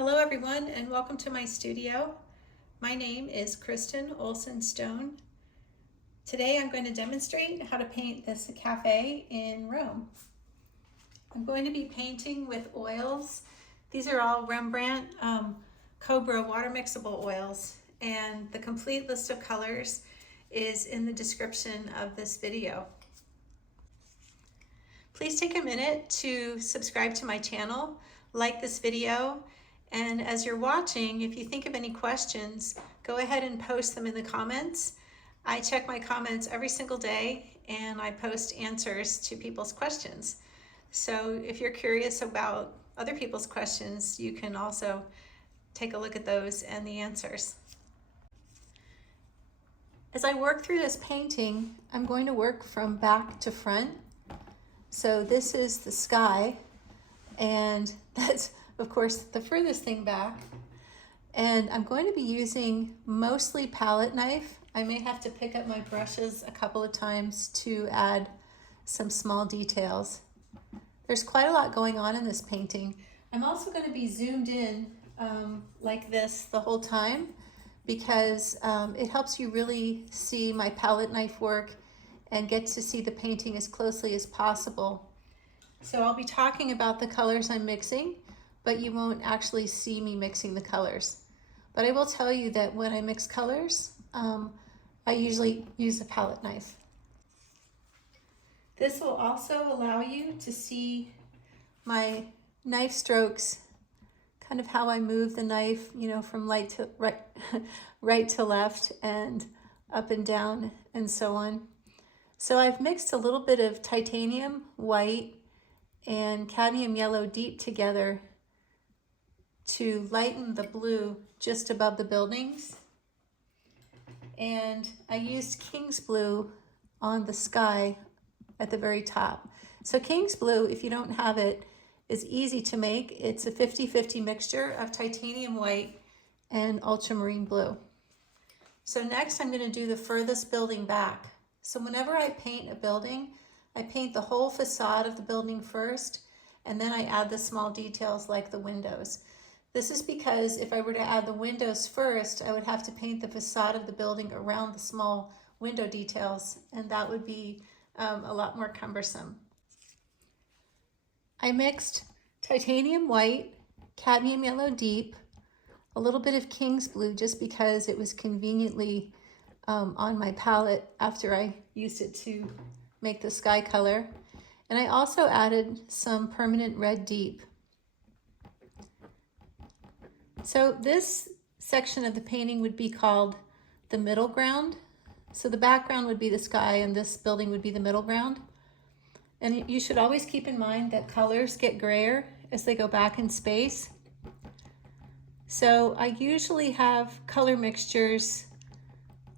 Hello everyone and welcome to my studio. My name is Kristen Olson Stone. Today I'm going to demonstrate how to paint this cafe in Rome. I'm going to be painting with oils. These are all Rembrandt Cobra water mixable oils, and the complete list of colors is in the description of this video. Please take a minute to subscribe to my channel, like this video, and as you're watching, if you think of any questions, go ahead and post them in the comments. I check my comments every single day and I post answers to people's questions. So if you're curious about other people's questions, you can also take a look at those and the answers. As I work through this painting, I'm going to work from back to front. So this is the sky, and that's of course the furthest thing back. And I'm going to be using mostly palette knife. I may have to pick up my brushes a couple of times to add some small details. There's quite a lot going on in this painting. I'm also going to be zoomed in like this the whole time because it helps you really see my palette knife work and get to see the painting as closely as possible. So I'll be talking about the colors I'm mixing, but you won't actually see me mixing the colors. But I will tell you that when I mix colors, I usually use a palette knife. This will also allow you to see my knife strokes, kind of how I move the knife, from right to left and up and down and so on. So I've mixed a little bit of titanium white and cadmium yellow deep together to lighten the blue just above the buildings. And I used King's Blue on the sky at the very top. So King's Blue, if you don't have it, is easy to make. It's a 50-50 mixture of titanium white and ultramarine blue. So next I'm going to do the furthest building back. So whenever I paint a building, I paint the whole facade of the building first, and then I add the small details like the windows. This is because if I were to add the windows first, I would have to paint the facade of the building around the small window details, and that would be a lot more cumbersome. I mixed titanium white, cadmium yellow deep, a little bit of King's Blue just because it was conveniently on my palette after I used it to make the sky color. And I also added some permanent red deep. So this section of the painting would be called the middle ground. So the background would be the sky and this building would be the middle ground. And you should always keep in mind that colors get grayer as they go back in space. So I usually have color mixtures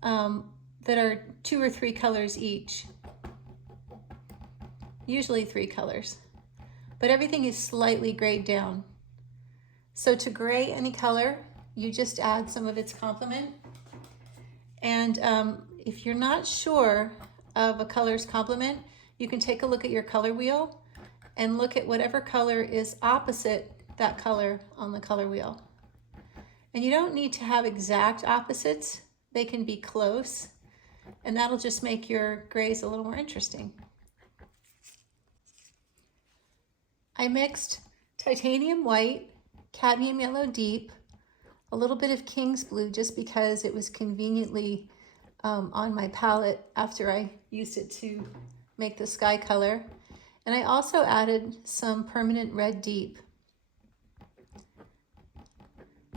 that are 2 or 3 colors each. Usually 3 colors, but everything is slightly grayed down. So to gray any color, you just add some of its complement. And if you're not sure of a color's complement, you can take a look at your color wheel and look at whatever color is opposite that color on the color wheel. And you don't need to have exact opposites. They can be close, and that'll just make your grays a little more interesting. I mixed titanium white, cadmium yellow deep, a little bit of King's Blue just because it was conveniently on my palette after I used it to make the sky color. And I also added some permanent red deep.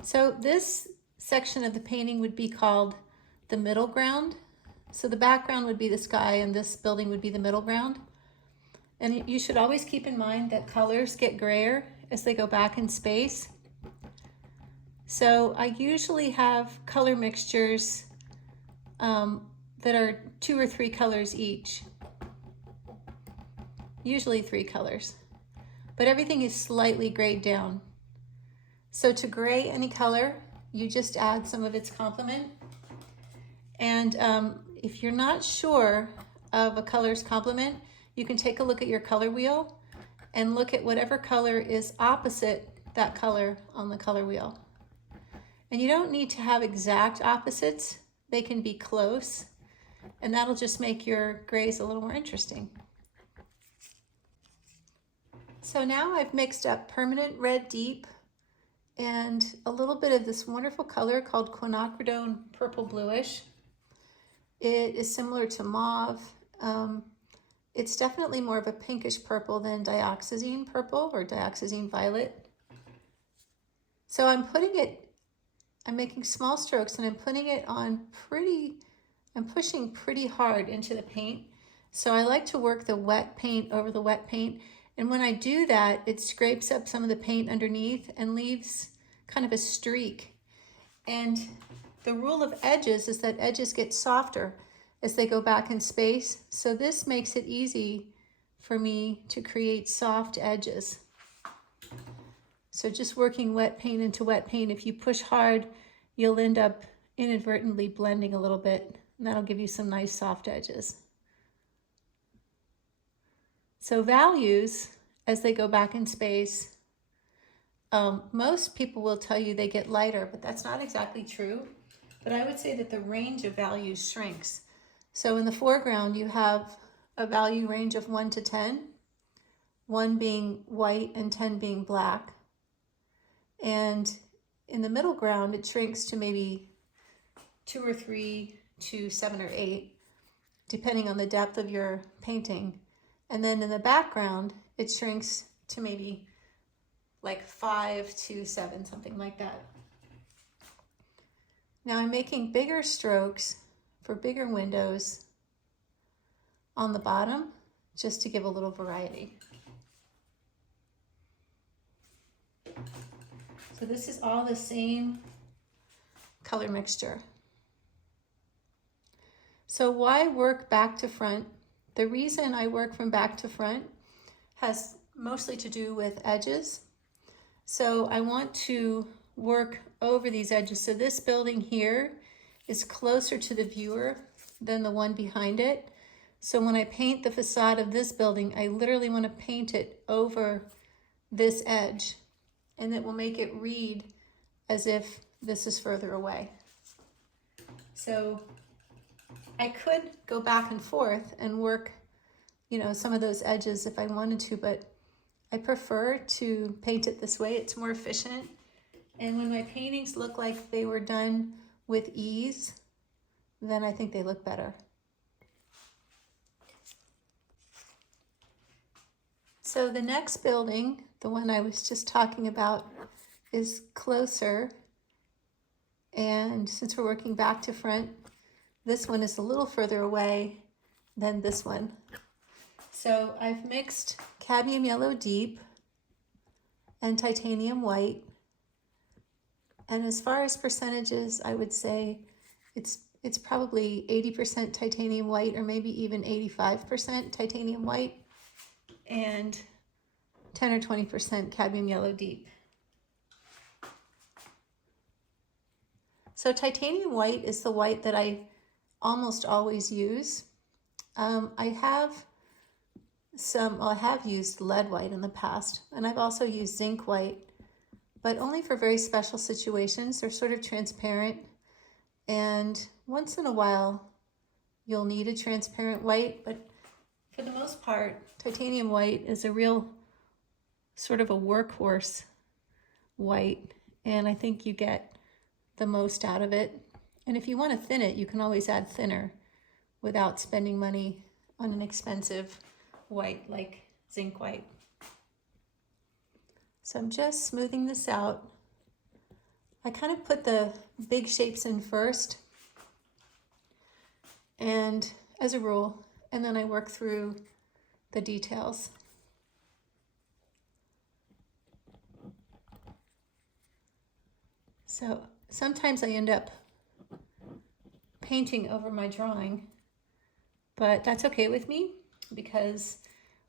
So this section of the painting would be called the middle ground. So the background would be the sky and this building would be the middle ground. And you should always keep in mind that colors get grayer as they go back in space. So I usually have color mixtures that are 2 or 3 colors each. Usually 3 colors, but everything is slightly grayed down. So to gray any color, you just add some of its complement. And if you're not sure of a color's complement, you can take a look at your color wheel and look at whatever color is opposite that color on the color wheel. And you don't need to have exact opposites. They can be close, and that'll just make your grays a little more interesting. So now I've mixed up permanent red deep and a little bit of this wonderful color called quinacridone purple bluish. It is similar to mauve. It's definitely more of a pinkish purple than dioxazine purple or dioxazine violet. So I'm making small strokes and I'm putting it on I'm pushing pretty hard into the paint. So I like to work the wet paint over the wet paint. And when I do that, it scrapes up some of the paint underneath and leaves kind of a streak. And the rule of edges is that edges get softer as they go back in space. So this makes it easy for me to create soft edges. So just working wet paint into wet paint, if you push hard, you'll end up inadvertently blending a little bit, and that'll give you some nice soft edges. So values, as they go back in space, most people will tell you they get lighter, but that's not exactly true. But I would say that the range of values shrinks. So in the foreground, you have a value range of 1 to 10, 1 being white and 10 being black. And in the middle ground, it shrinks to maybe 2 or 3 to 7 or 8, depending on the depth of your painting. And then in the background, it shrinks to maybe like 5 to 7, something like that. Now I'm making bigger strokes for bigger windows on the bottom, just to give a little variety. So this is all the same color mixture. So why work back to front? The reason I work from back to front has mostly to do with edges. So I want to work over these edges. So this building here is closer to the viewer than the one behind it. So when I paint the facade of this building, I literally want to paint it over this edge, and it will make it read as if this is further away. So I could go back and forth and work, some of those edges if I wanted to, but I prefer to paint it this way. It's more efficient. And when my paintings look like they were done with ease, then I think they look better. So the next building, the one I was just talking about, is closer. And since we're working back to front, this one is a little further away than this one. So I've mixed cadmium yellow deep and titanium white. And as far as percentages, I would say it's probably 80% titanium white, or maybe even 85% titanium white, and 10 or 20% cadmium yellow deep. So titanium white is the white that I almost always use. I have used lead white in the past, and I've also used zinc white, but only for very special situations. They're sort of transparent, and once in a while you'll need a transparent white, but for the most part, titanium white is a real sort of a workhorse white, and I think you get the most out of it. And if you want to thin it, you can always add thinner without spending money on an expensive white like zinc white. So I'm just smoothing this out. I kind of put the big shapes in first, and as a rule, and then I work through the details. So sometimes I end up painting over my drawing, but that's okay with me, because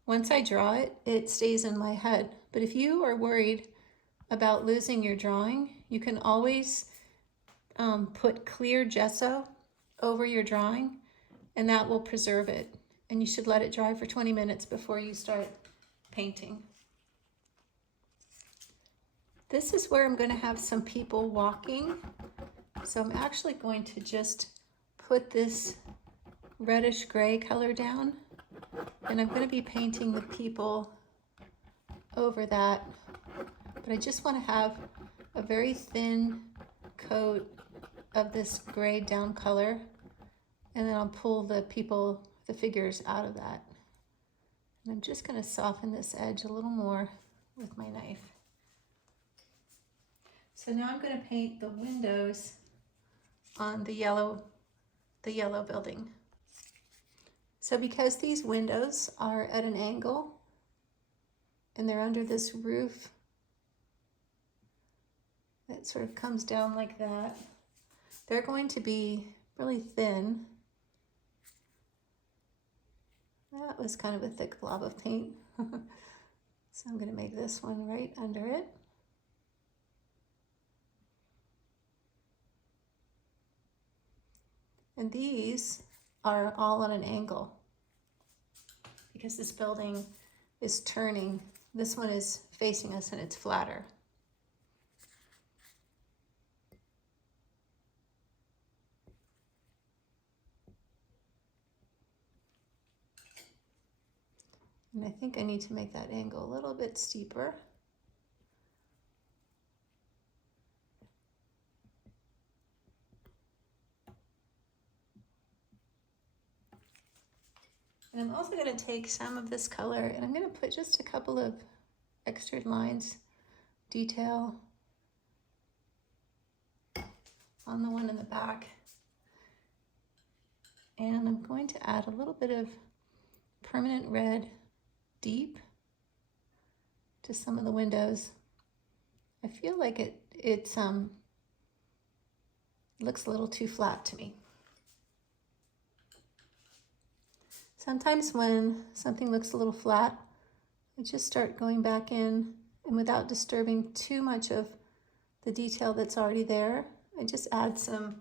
once I draw it, it stays in my head. But if you are worried about losing your drawing, you can always put clear gesso over your drawing, and that will preserve it. And you should let it dry for 20 minutes before you start painting. This is where I'm going to have some people walking. So I'm actually going to just put this reddish gray color down, and I'm going to be painting the people over that. But I just want to have a very thin coat of this grayed down color, and then I'll pull the people, the figures out of that. And I'm just going to soften this edge a little more with my knife. So now I'm going to paint the windows on the yellow building. So because these windows are at an angle and they're under this roof that sort of comes down like that, they're going to be really thin. That was kind of a thick blob of paint. So I'm going to make this one right under it. And these are all on an angle because this building is turning. This one is facing us and it's flatter. And I think I need to make that angle a little bit steeper. And I'm also going to take some of this color and I'm going to put just a couple of extra lines, detail on the one in the back. And I'm going to add a little bit of permanent red deep to some of the windows. I feel like it looks a little too flat to me. Sometimes when something looks a little flat, I just start going back in, and without disturbing too much of the detail that's already there, I just add some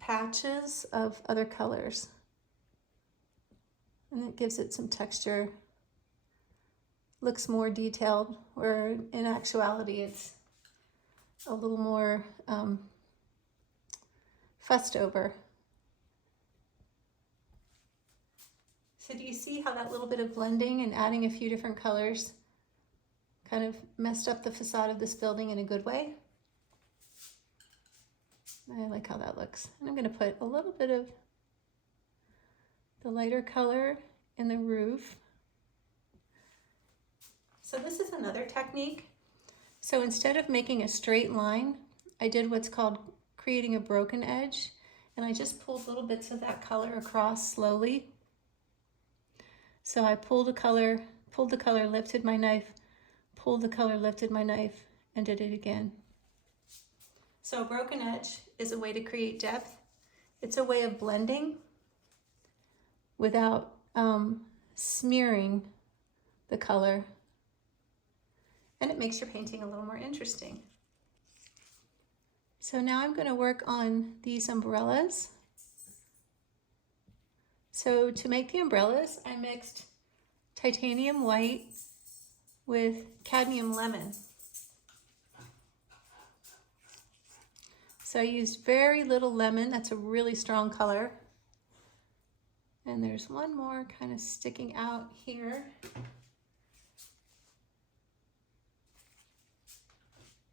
patches of other colors. And it gives it some texture. Looks more detailed, where in actuality it's a little more fussed over. So do you see how that little bit of blending and adding a few different colors kind of messed up the facade of this building in a good way? I like how that looks. And I'm going to put a little bit of the lighter color in the roof. So this is another technique. So instead of making a straight line, I did what's called creating a broken edge, and I just pulled little bits of that color across slowly. So I pulled the color, lifted my knife, pulled the color, lifted my knife, and did it again. So a broken edge is a way to create depth. It's a way of blending without smearing the color. And it makes your painting a little more interesting. So now I'm going to work on these umbrellas. So to make the umbrellas, I mixed titanium white with cadmium lemon. So I used very little lemon. That's a really strong color. And there's one more kind of sticking out here.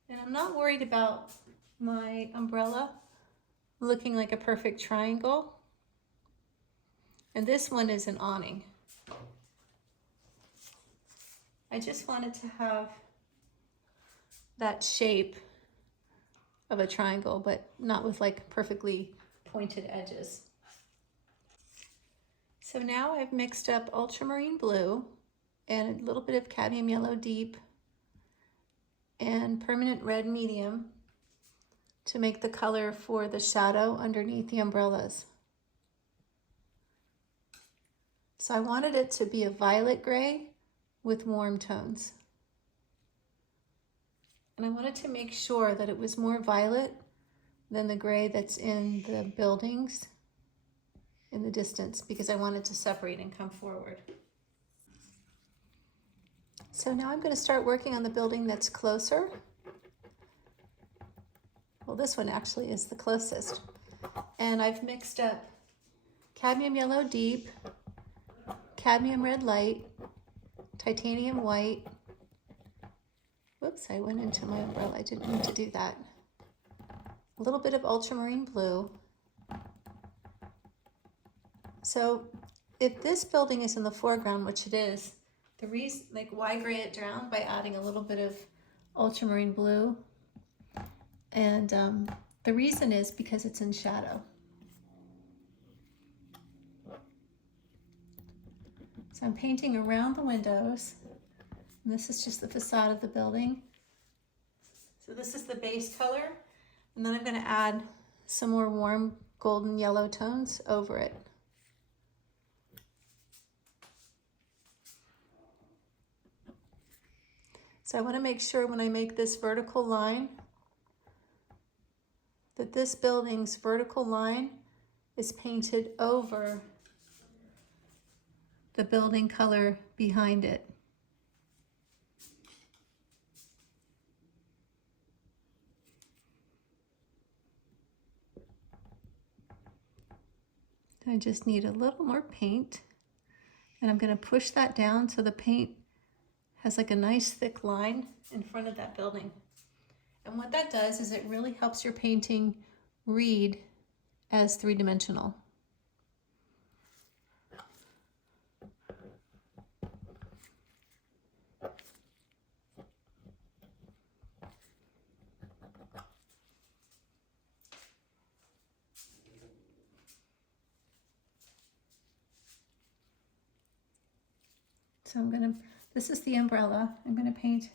And I'm not worried about my umbrella looking like a perfect triangle. And this one is an awning. I just wanted to have that shape of a triangle, but not with like perfectly pointed edges. So now I've mixed up ultramarine blue and a little bit of cadmium yellow deep and permanent red medium to make the color for the shadow underneath the umbrellas. So I wanted it to be a violet gray with warm tones. And I wanted to make sure that it was more violet than the gray that's in the buildings in the distance, because I wanted to separate and come forward. So now I'm going to start working on the building that's closer. this one actually is the closest. And I've mixed up cadmium yellow deep, cadmium red light, titanium white. Whoops, I went into my umbrella. I didn't mean to do that. A little bit of ultramarine blue. So if this building is in the foreground, which it is, the reason, like, why gray it down? By adding a little bit of ultramarine blue. And the reason is because it's in shadow. So I'm painting around the windows. And this is just the facade of the building. So this is the base color. And then I'm going to add some more warm golden yellow tones over it. So I want to make sure when I make this vertical line that this building's vertical line is painted over the building color behind it. I just need a little more paint, and I'm going to push that down so the paint has like a nice thick line in front of that building. And what that does is it really helps your painting read as three-dimensional. So this is the umbrella. I'm gonna paint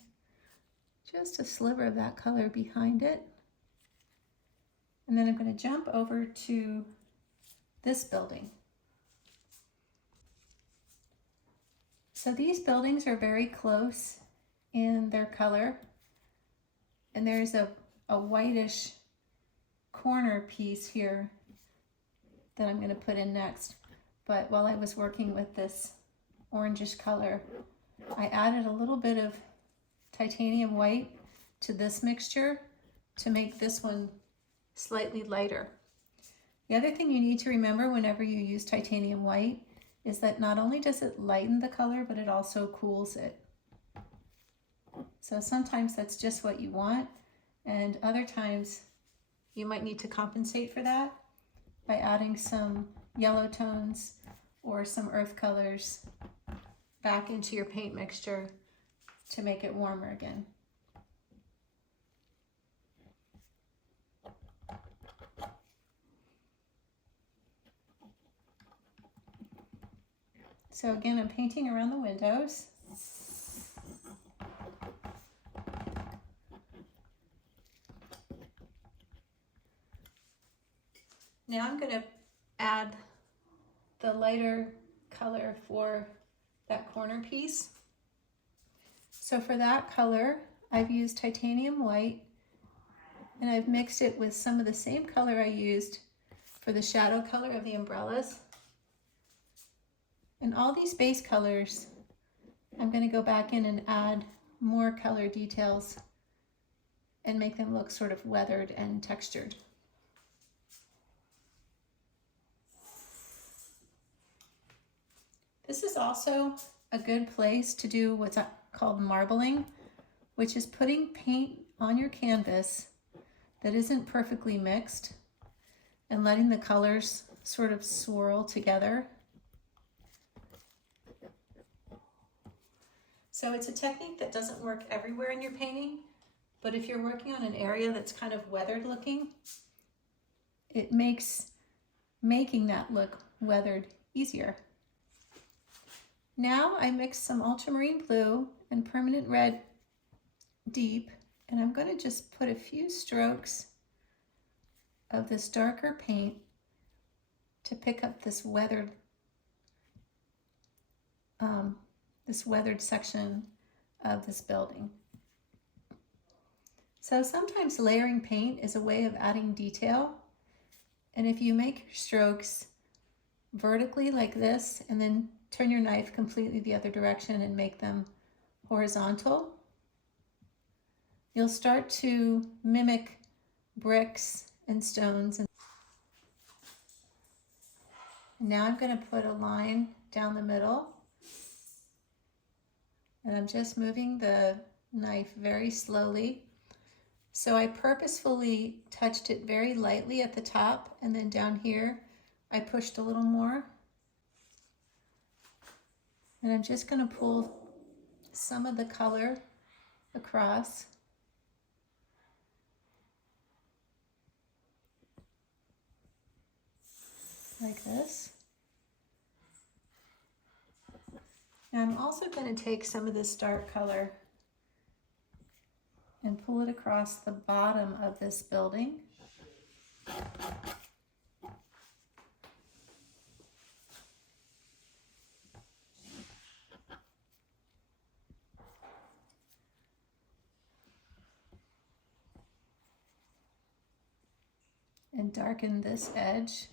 just a sliver of that color behind it. And then I'm gonna jump over to this building. So these buildings are very close in their color. And there's a whitish corner piece here that I'm gonna put in next. But while I was working with this orangish color, I added a little bit of titanium white to this mixture to make this one slightly lighter. The other thing you need to remember whenever you use titanium white is that not only does it lighten the color, but it also cools it. So sometimes that's just what you want, and other times you might need to compensate for that by adding some yellow tones or some earth colors back into your paint mixture to make it warmer again. So again, I'm painting around the windows. Now I'm going to add the lighter color for that corner piece. So for that color, I've used titanium white, and I've mixed it with some of the same color I used for the shadow color of the umbrellas. And all these base colors, I'm going to go back in and add more color details and make them look sort of weathered and textured. This is also a good place to do what's called marbling, which is putting paint on your canvas that isn't perfectly mixed and letting the colors sort of swirl together. So it's a technique that doesn't work everywhere in your painting, but if you're working on an area that's kind of weathered looking, it makes making that look weathered easier. Now I mixed some ultramarine blue and permanent red deep, and I'm going to just put a few strokes of this darker paint to pick up this weathered section of this building. So sometimes layering paint is a way of adding detail, and if you make strokes vertically like this and then turn your knife completely the other direction and make them horizontal, you'll start to mimic bricks and stones. And now I'm going to put a line down the middle, and I'm just moving the knife very slowly. So I purposefully touched it very lightly at the top, and then down here I pushed a little more. And I'm just going to pull some of the color across. Like this. Now I'm also going to take some of this dark color and pull it across the bottom of this building. And darken this edge.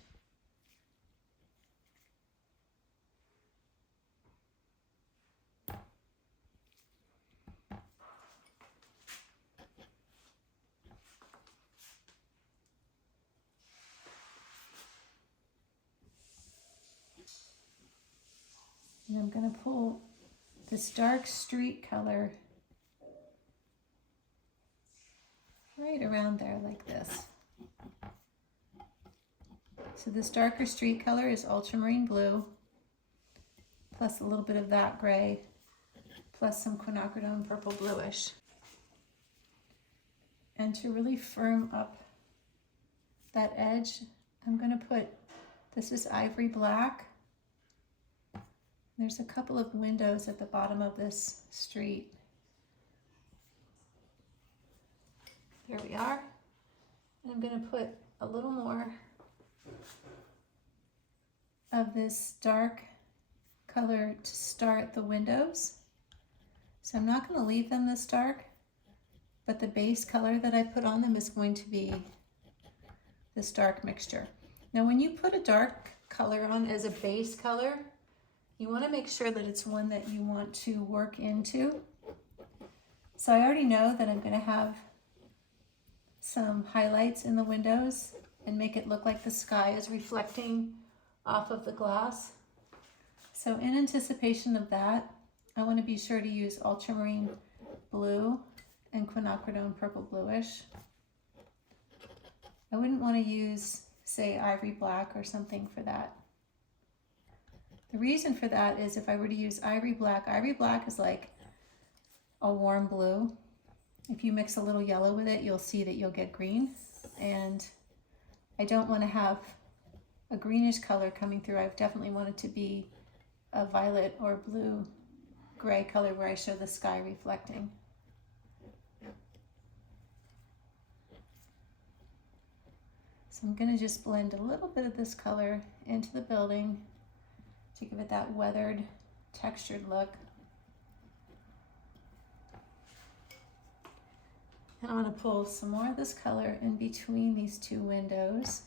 And I'm going to pull this dark street color right around there like this. So this darker street color is ultramarine blue, plus a little bit of that gray, plus some quinacridone purple bluish. And to really firm up that edge, I'm going to put, this is ivory black. There's a couple of windows at the bottom of this street. There we are. And I'm going to put a little more of this dark color to start the windows. So I'm not going to leave them this dark, but the base color that I put on them is going to be this dark mixture. Now when you put a dark color on as a base color, you want to make sure that it's one that you want to work into. So I already know that I'm going to have some highlights in the windows and make it look like the sky is reflecting off of the glass. So in anticipation of that, I want to be sure to use ultramarine blue and quinacridone purple bluish. I wouldn't want to use, say, ivory black or something for that. The reason for that is if I were to use ivory black is like a warm blue. If you mix a little yellow with it, you'll see that you'll get green. And I don't want to have a greenish color coming through. I definitely want it to be a violet or blue gray color where I show the sky reflecting. So I'm going to just blend a little bit of this color into the building to give it that weathered, textured look. And I'm going to pull some more of this color in between these two windows.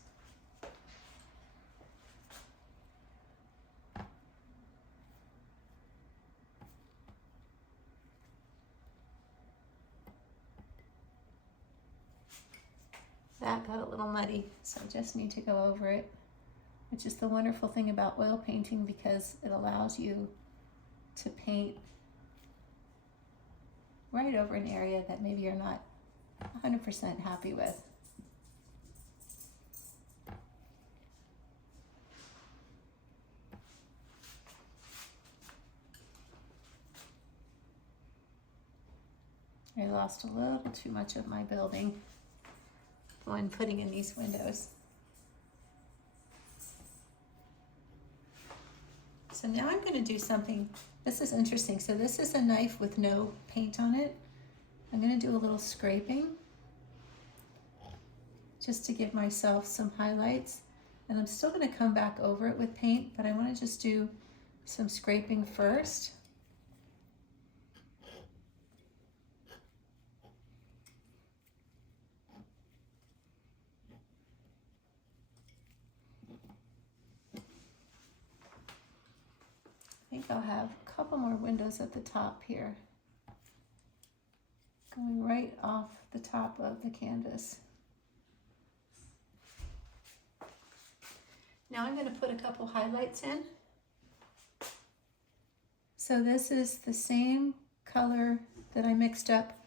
That got a little muddy, so I just need to go over it, which is the wonderful thing about oil painting, because it allows you to paint right over an area that maybe you're not 100% happy with. I lost a little too much of my building when putting in these windows. So now I'm going to do something, this is interesting. So this is a knife with no paint on it. I'm going to do a little scraping just to give myself some highlights. And I'm still going to come back over it with paint, but I want to just do some scraping first. I think I'll have a couple more windows at the top here, going right off the top of the canvas. Now I'm going to put a couple highlights in. So this is the same color that I mixed up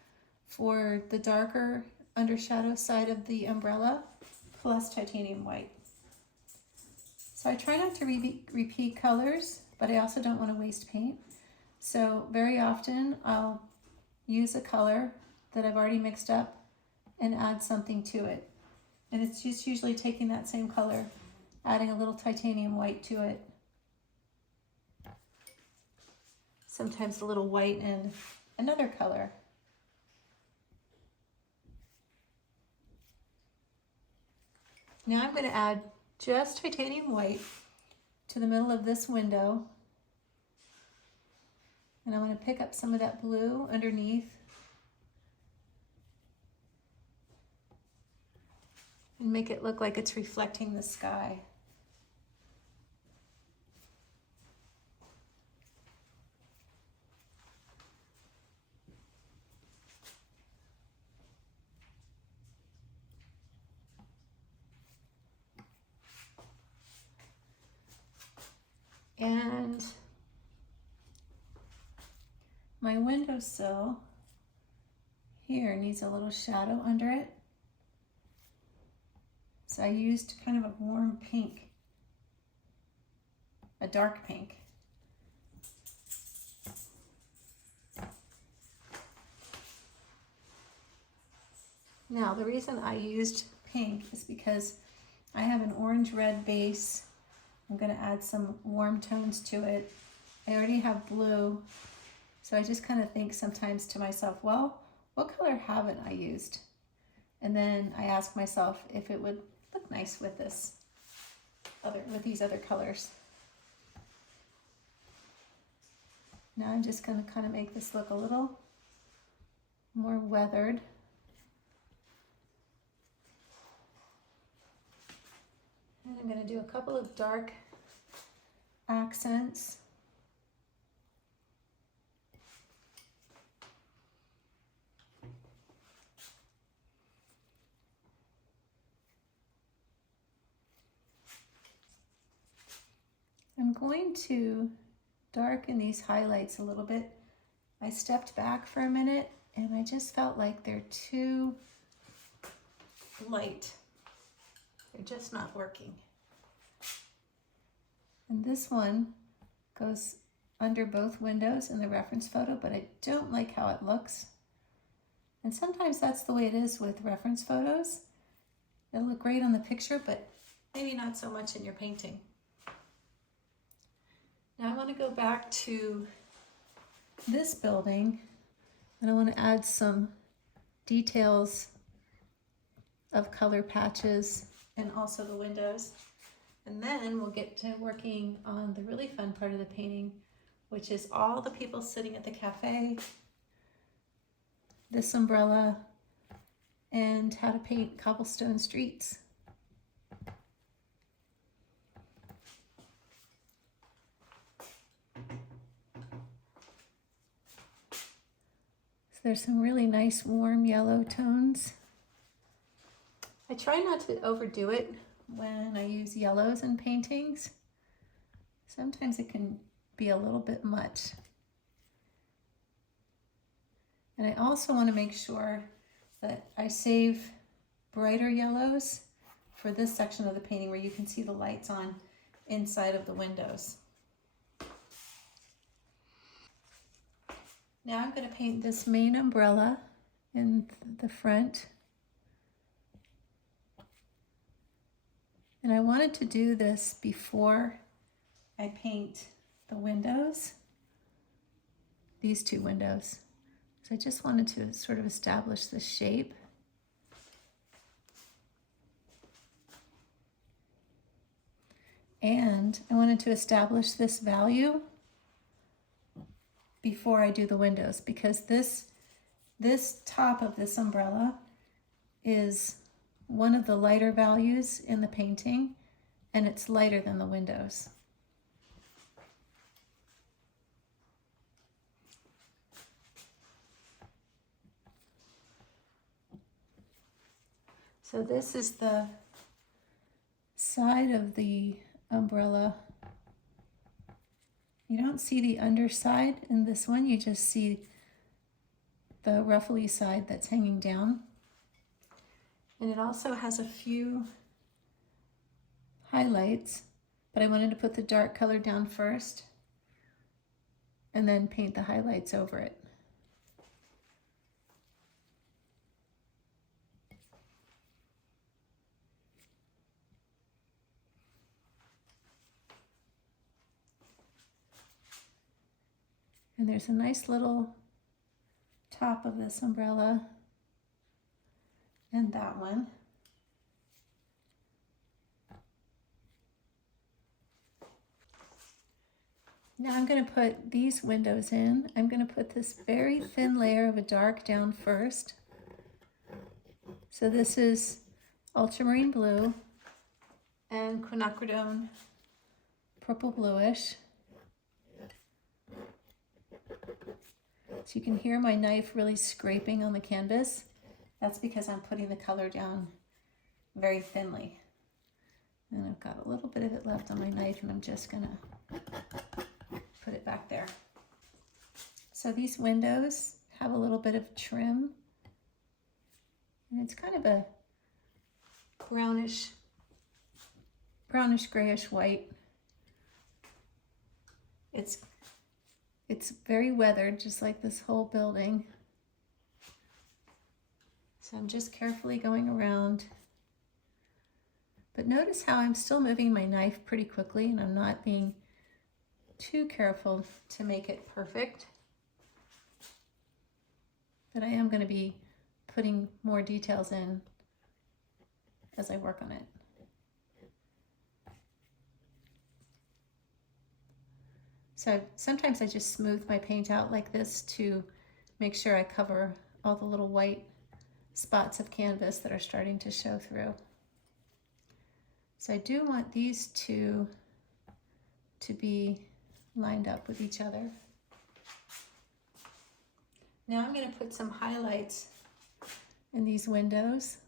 for the darker undershadow side of the umbrella, plus titanium white. So I try not to repeat colors, but I also don't want to waste paint. So very often I'll use a color that I've already mixed up and add something to it. And it's just usually taking that same color, adding a little titanium white to it. Sometimes a little white and another color. Now I'm going to add just titanium white to the middle of this window. And I'm going to pick up some of that blue underneath and make it look like it's reflecting the sky. And my windowsill here needs a little shadow under it. So I used kind of a warm pink, a dark pink. Now the reason I used pink is because I have an orange-red base. I'm going to add some warm tones to it. I already have blue, so I just kind of think sometimes to myself, well, what color haven't I used? And then I ask myself if it would look nice with these other colors. Now I'm just going to kind of make this look a little more weathered. And I'm going to do a couple of dark accents. I'm going to darken these highlights a little bit. I stepped back for a minute and I just felt like they're too light. They're just not working. And this one goes under both windows in the reference photo, but I don't like how it looks. And sometimes that's the way it is with reference photos. It'll look great on the picture, but maybe not so much in your painting. Now I want to go back to this building and I want to add some details of color patches and also the windows. And then we'll get to working on the really fun part of the painting, which is all the people sitting at the cafe, this umbrella, and how to paint cobblestone streets. So there's some really nice warm yellow tones. I try not to overdo it when I use yellows in paintings. Sometimes it can be a little bit much. And I also want to make sure that I save brighter yellows for this section of the painting where you can see the lights on inside of the windows. Now I'm going to paint this main umbrella in the front. And I wanted to do this before I paint the windows, these two windows. So I just wanted to sort of establish the shape. And I wanted to establish this value before I do the windows, because this top of this umbrella is one of the lighter values in the painting, and it's lighter than the windows. So this is the side of the umbrella. You don't see the underside in this one, you just see the ruffly side that's hanging down. And it also has a few highlights, but I wanted to put the dark color down first and then paint the highlights over it. And there's a nice little top of this umbrella and that one. Now I'm going to put these windows in. I'm going to put this very thin layer of a dark down first. So this is ultramarine blue and quinacridone purple bluish. So you can hear my knife really scraping on the canvas. That's because I'm putting the color down very thinly. And I've got a little bit of it left on my knife, and I'm just gonna put it back there. So these windows have a little bit of trim, and it's kind of a brownish grayish white. It's very weathered, just like this whole building. So I'm just carefully going around. But notice how I'm still moving my knife pretty quickly, and I'm not being too careful to make it perfect. But I am going to be putting more details in as I work on it. So sometimes I just smooth my paint out like this to make sure I cover all the little white spots of canvas that are starting to show through. So I do want these two to be lined up with each other. Now I'm going to put some highlights in these windows.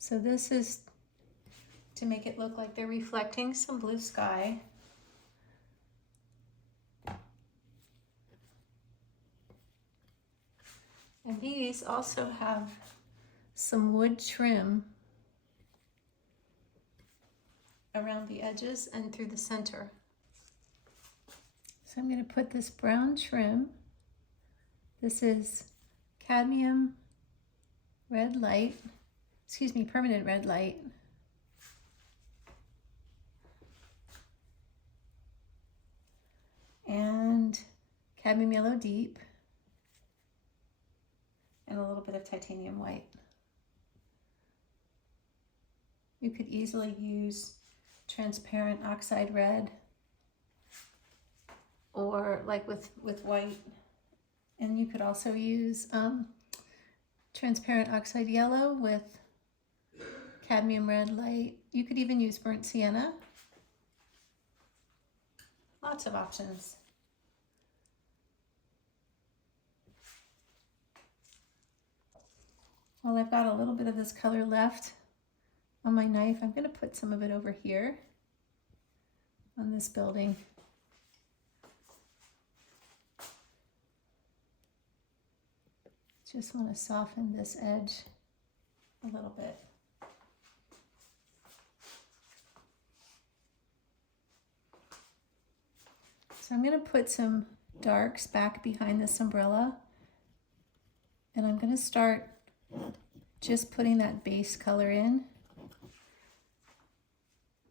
So this is to make it look like they're reflecting some blue sky. And these also have some wood trim around the edges and through the center. So I'm going to put this brown trim. This is cadmium red light, permanent red light. And cadmium yellow deep, and a little bit of titanium white. You could easily use transparent oxide red, or like with white, and you could also use transparent oxide yellow with cadmium red light. You could even use burnt sienna. Lots of options. Well, I've got a little bit of this color left on my knife. I'm going to put some of it over here on this building. Just want to soften this edge a little bit. So I'm going to put some darks back behind this umbrella, and I'm going to start just putting that base color in.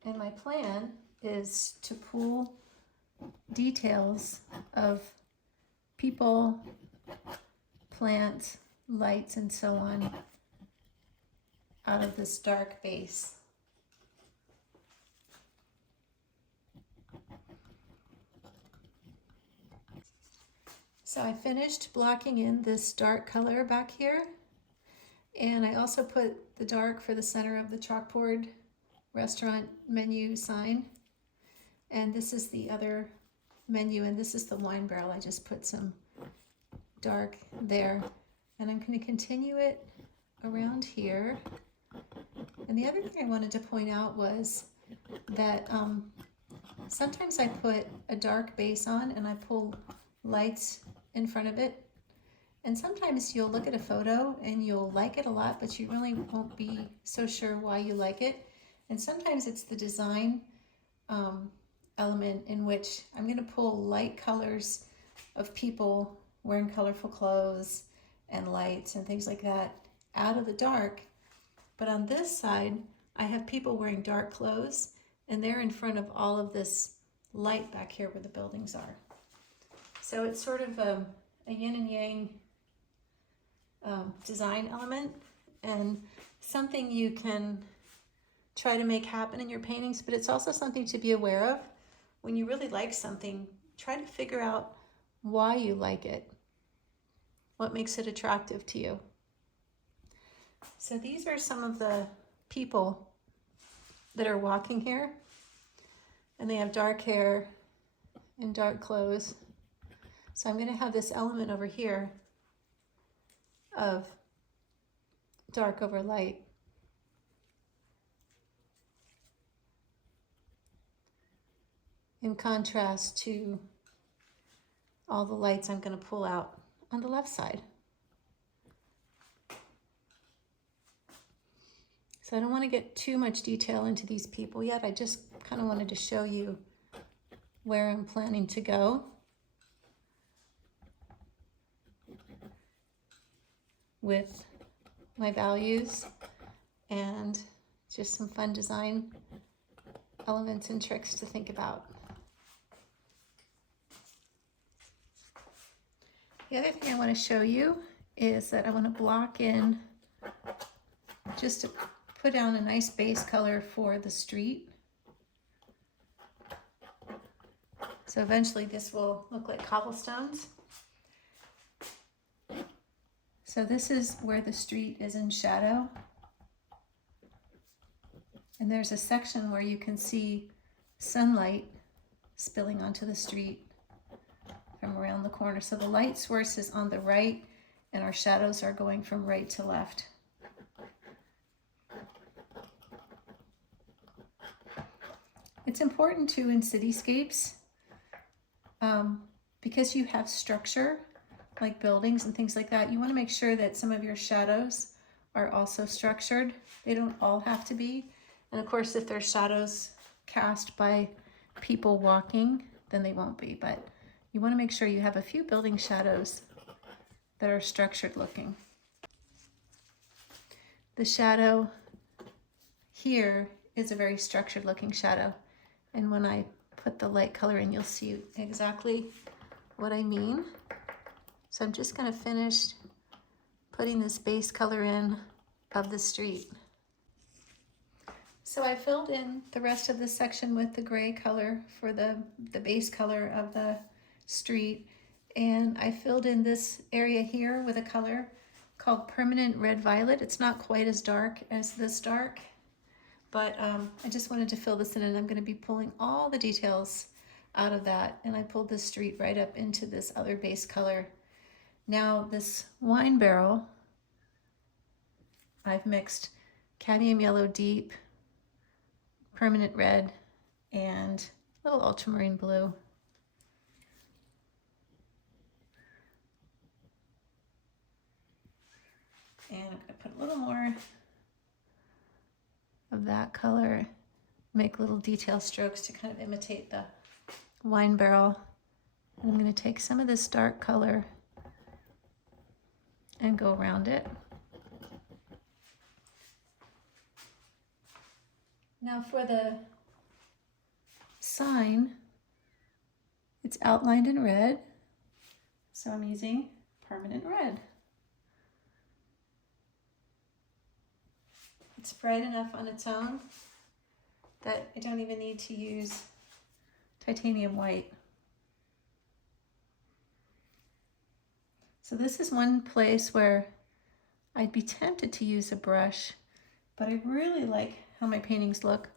And my plan is to pull details of people, plants, lights, and so on out of this dark base. So I finished blocking in this dark color back here, and I also put the dark for the center of the chalkboard restaurant menu sign. And this is the other menu, and this is the wine barrel. I just put some dark there, and I'm going to continue it around here And the other thing I wanted to point out was that sometimes I put a dark base on and I pull lights in front of it. And sometimes you'll look at a photo and you'll like it a lot, but you really won't be so sure why you like it. And sometimes it's the design element in which I'm going to pull light colors of people wearing colorful clothes and lights and things like that out of the dark. But on this side, I have people wearing dark clothes and they're in front of all of this light back here where the buildings are. So it's sort of a yin and yang design element, and something you can try to make happen in your paintings, but it's also something to be aware of. When you really like something, try to figure out why you like it, what makes it attractive to you. So these are some of the people that are walking here, and they have dark hair and dark clothes. So I'm going to have this element over here of dark over light. In contrast to all the lights I'm going to pull out on the left side. So I don't want to get too much detail into these people yet. I just kind of wanted to show you where I'm planning to go. With my values and just some fun design elements and tricks to think about. The other thing I want to show you is that I want to block in just to put down a nice base color for the street. So eventually this will look like cobblestones. So this is where the street is in shadow. And there's a section where you can see sunlight spilling onto the street from around the corner. So the light source is on the right and our shadows are going from right to left. It's important too in cityscapes because you have structure like buildings and things like that. You want to make sure that some of your shadows are also structured. They don't all have to be. And of course, if there's shadows cast by people walking, then they won't be. But you want to make sure you have a few building shadows that are structured looking. The shadow here is a very structured looking shadow. And when I put the light color in, you'll see exactly what I mean. So I'm just going to finish putting this base color in of the street. So I filled in the rest of this section with the gray color for the base color of the street. And I filled in this area here with a color called Permanent Red Violet. It's not quite as dark as this dark, but I just wanted to fill this in, and I'm going to be pulling all the details out of that. And I pulled the street right up into this other base color. Now this wine barrel, I've mixed cadmium yellow deep, permanent red, and a little ultramarine blue. And I'm going to put a little more of that color, make little detail strokes to kind of imitate the wine barrel. And I'm going to take some of this dark color and go around it. Now for the sign, it's outlined in red, so I'm using permanent red. It's bright enough on its own that I don't even need to use titanium white. So this is one place where I'd be tempted to use a brush, but I really like how my paintings look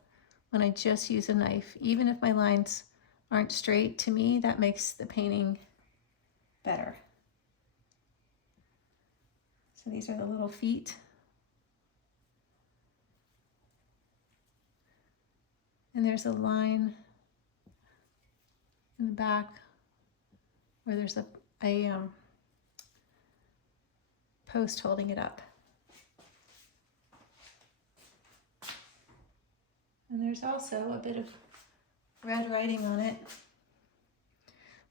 when I just use a knife. Even if my lines aren't straight, to me, that makes the painting better. So these are the little feet. And there's a line in the back where there's a post holding it up. And there's also a bit of red writing on it.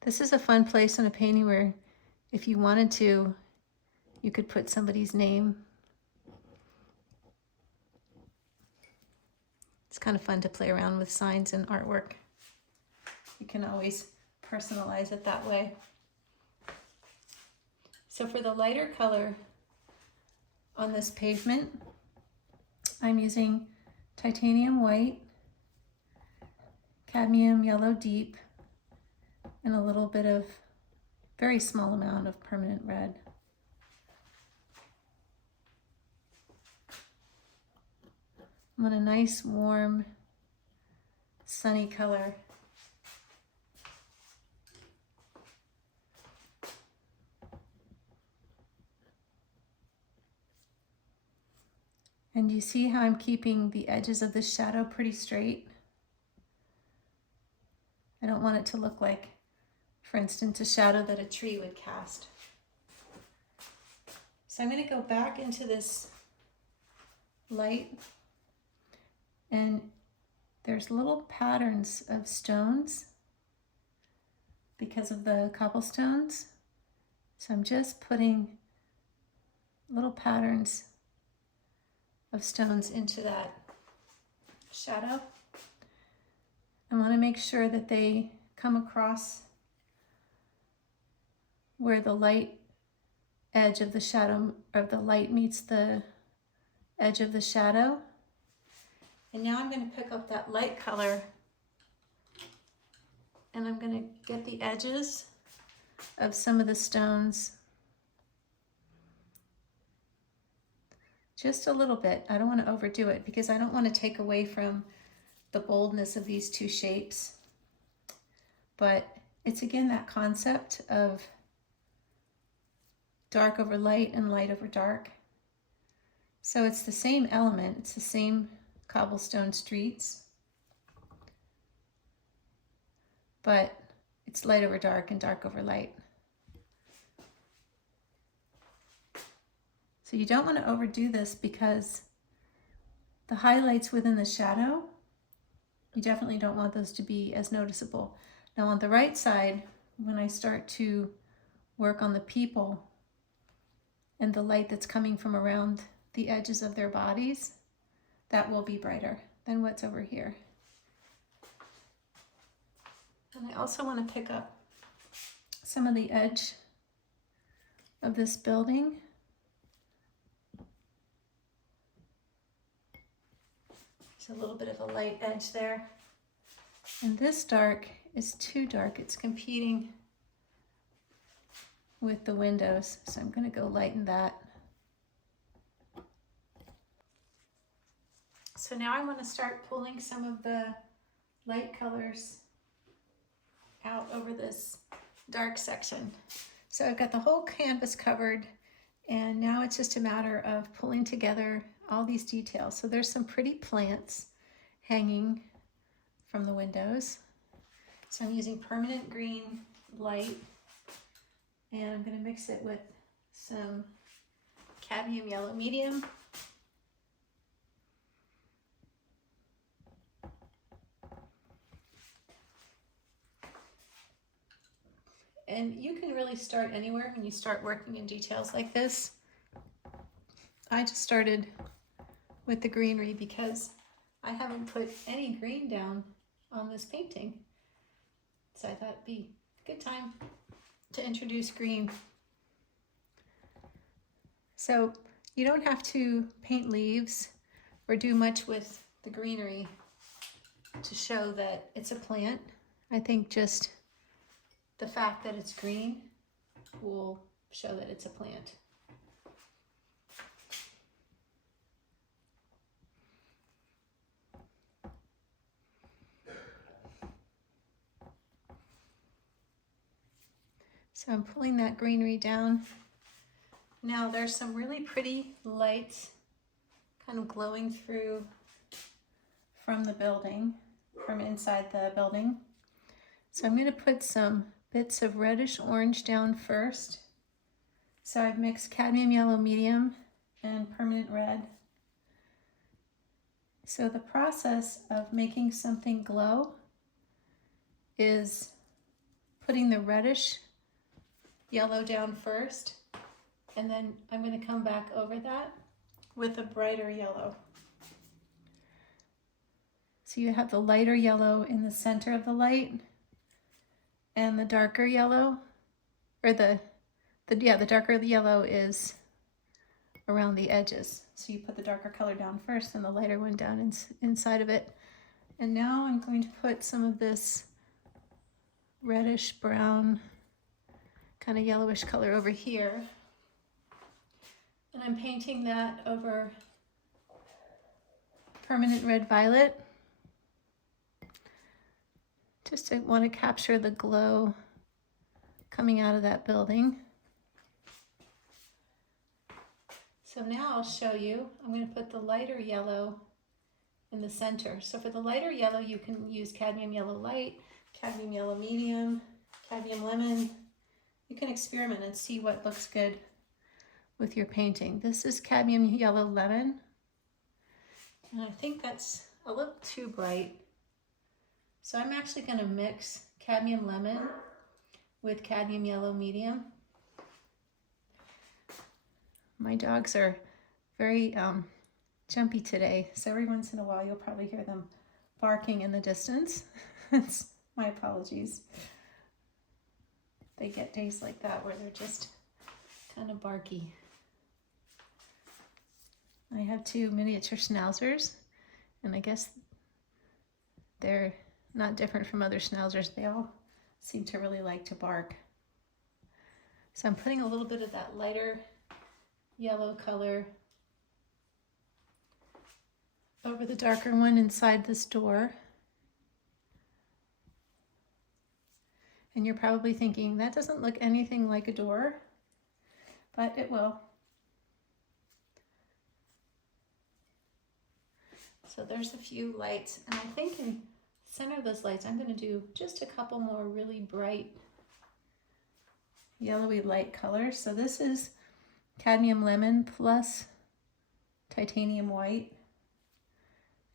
This is a fun place in a painting where if you wanted to, you could put somebody's name. It's kind of fun to play around with signs and artwork. You can always personalize it that way. So for the lighter color on this pavement, I'm using titanium white, cadmium yellow deep, and a little bit of, very small amount of permanent red. I want a nice, warm, sunny color. And you see how I'm keeping the edges of the shadow pretty straight? I don't want it to look like, for instance, a shadow that a tree would cast. So I'm going to go back into this light, and there's little patterns of stones because of the cobblestones. So I'm just putting little patterns of stones into that shadow. I want to make sure that they come across where the light edge of the shadow, or the light meets the edge of the shadow. And now I'm going to pick up that light color and I'm going to get the edges of some of the stones just a little bit. I don't want to overdo it because I don't want to take away from the boldness of these two shapes. But it's again that concept of dark over light and light over dark. So it's the same element, it's the same cobblestone streets, but it's light over dark and dark over light. So you don't want to overdo this because the highlights within the shadow, you definitely don't want those to be as noticeable. Now on the right side, when I start to work on the people and the light that's coming from around the edges of their bodies, that will be brighter than what's over here. And I also want to pick up some of the edge of this building. There's a little bit of a light edge there. And this dark is too dark. It's competing with the windows. So I'm going to go lighten that. So now I want to start pulling some of the light colors out over this dark section. So I've got the whole canvas covered, and now it's just a matter of pulling together all these details. So there's some pretty plants hanging from the windows. So I'm using permanent green light, and I'm going to mix it with some cadmium yellow medium. And you can really start anywhere when you start working in details like this. I just started with the greenery because I haven't put any green down on this painting. So I thought it'd be a good time to introduce green. So you don't have to paint leaves or do much with the greenery to show that it's a plant. I think just the fact that it's green will show that it's a plant. So I'm pulling that greenery down. Now there's some really pretty lights kind of glowing through from the building. from inside the building. So I'm going to put some bits of reddish orange down first. So I've mixed cadmium yellow medium and permanent red. So the process of making something glow is putting the reddish yellow down first, and then I'm going to come back over that with a brighter yellow. So you have the lighter yellow in the center of the light and the darker yellow, or the darker yellow is around the edges. So you put the darker color down first and the lighter one down inside of it. And now I'm going to put some of this reddish brown, kind of yellowish color over here. And I'm painting that over permanent red violet. Just to want to capture the glow coming out of that building. So now I'll show you, I'm going to put the lighter yellow in the center. So for the lighter yellow, you can use cadmium yellow light, cadmium yellow medium, cadmium lemon. You can experiment and see what looks good with your painting. This is cadmium yellow lemon. And I think that's a little too bright. So I'm actually going to mix cadmium lemon with cadmium yellow medium. My dogs are very jumpy today, so every once in a while you'll probably hear them barking in the distance. My apologies. They get days like that where they're just kind of barky. I have 2 miniature schnauzers, and I guess they're not different from other schnauzers. They all seem to really like to bark. So I'm putting a little bit of that lighter yellow color over the darker one inside this door. And you're probably thinking, that doesn't look anything like a door, but it will. So there's a few lights, and I think in the center of those lights, I'm going to do just a couple more really bright yellowy light colors. So this is cadmium lemon plus titanium white.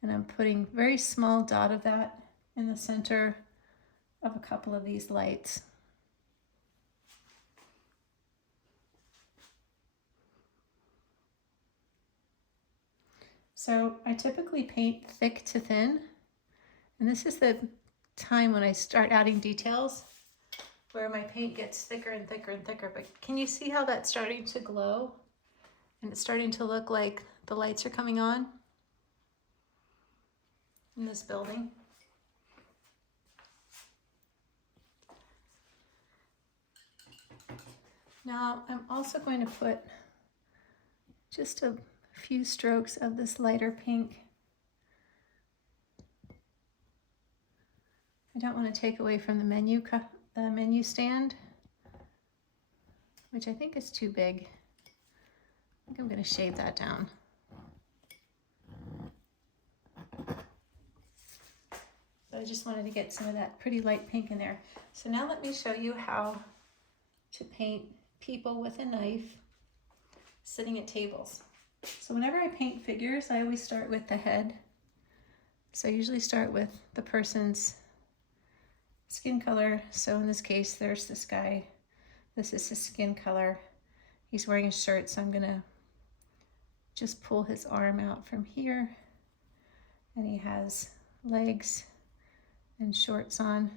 And I'm putting a very small dot of that in the center of a couple of these lights. So I typically paint thick to thin, and this is the time when I start adding details where my paint gets thicker and thicker and thicker. But can you see how that's starting to glow? And it's starting to look like the lights are coming on in this building. Now I'm also going to put just a few strokes of this lighter pink. I don't want to take away from the menu stand, which I think is too big. I think I'm going to shave that down. So I just wanted to get some of that pretty light pink in there. So now let me show you how to paint people with a knife sitting at tables. So whenever I paint figures, I always start with the head. So I usually start with the person's skin color. So in this case, there's this guy. This is his skin color. He's wearing a shirt, so I'm gonna just pull his arm out from here. And he has legs and shorts on.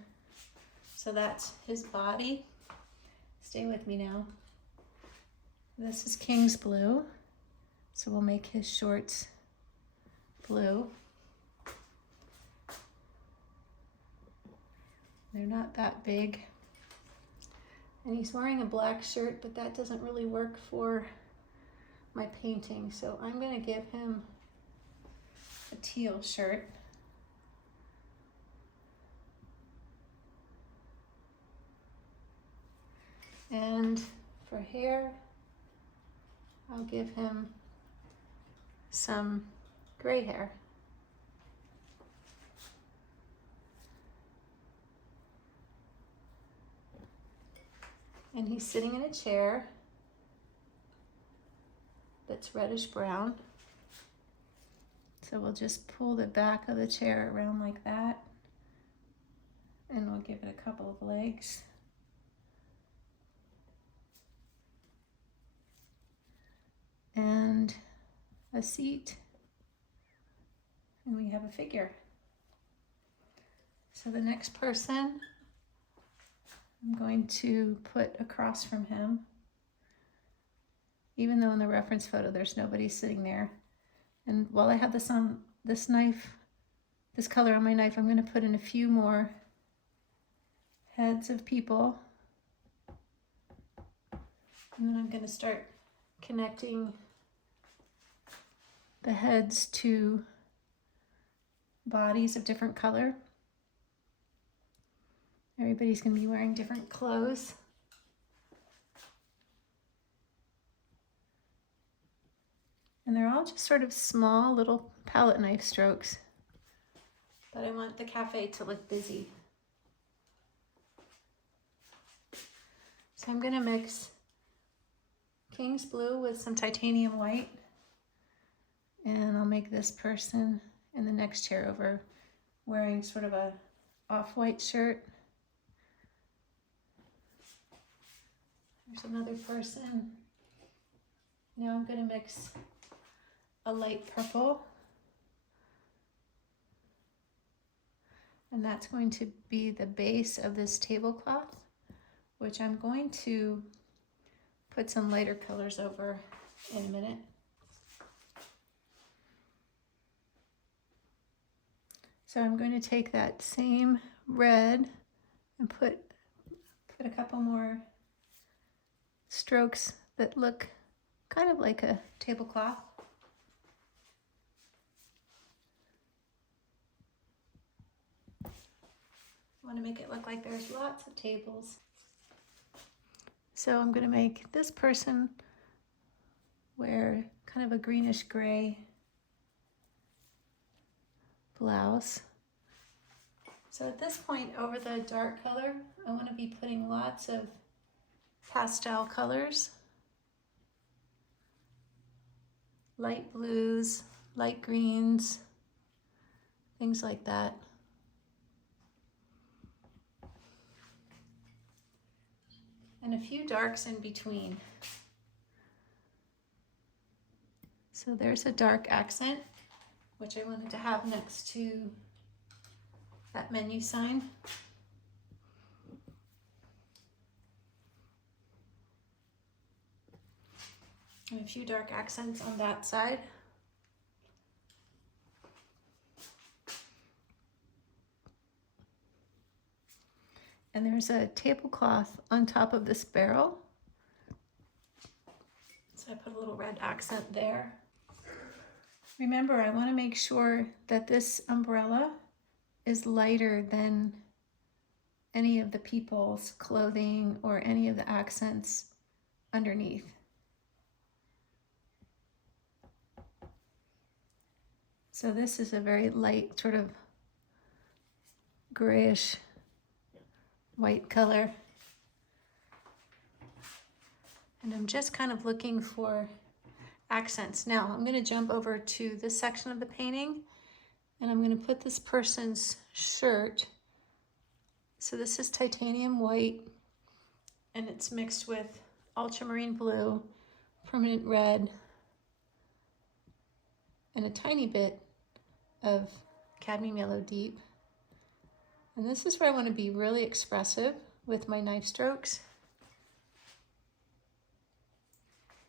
So that's his body. Stay with me now. This is King's blue. So we'll make his shorts blue. They're not that big. And he's wearing a black shirt, but that doesn't really work for my painting. So I'm gonna give him a teal shirt. And for hair, I'll give him some gray hair. And he's sitting in a chair that's reddish brown. So we'll just pull the back of the chair around like that, and we'll give it a couple of legs. And a seat, and we have a figure. So the next person I'm going to put across from him, even though in the reference photo there's nobody sitting there. And while I have this on this knife, this color on my knife, I'm going to put in a few more heads of people. And then I'm going to start connecting the heads to bodies of different color. Everybody's going to be wearing different clothes. And they're all just sort of small little palette knife strokes. But I want the cafe to look busy. So I'm going to mix King's Blue with some titanium white. And I'll make this person in the next chair over wearing sort of a off-white shirt. There's another person. Now I'm going to mix a light purple, and that's going to be the base of this tablecloth, which I'm going to put some lighter colors over in a minute. So I'm going to take that same red and put a couple more strokes that look kind of like a tablecloth. I want to make it look like there's lots of tables. So I'm going to make this person wear kind of a greenish gray blouse. So at this point, over the dark color, I want to be putting lots of pastel colors, light blues, light greens, things like that. And a few darks in between. So there's a dark accent, which I wanted to have next to that menu sign. And a few dark accents on that side. And there's a tablecloth on top of this barrel. So I put a little red accent there. Remember, I want to make sure that this umbrella is lighter than any of the people's clothing or any of the accents underneath. So this is a very light, sort of grayish white color. And I'm just kind of looking for accents. Now I'm going to jump over to this section of the painting, and I'm going to put this person's shirt. So this is titanium white, and it's mixed with ultramarine blue, permanent red, and a tiny bit of cadmium yellow deep. And this is where I want to be really expressive with my knife strokes.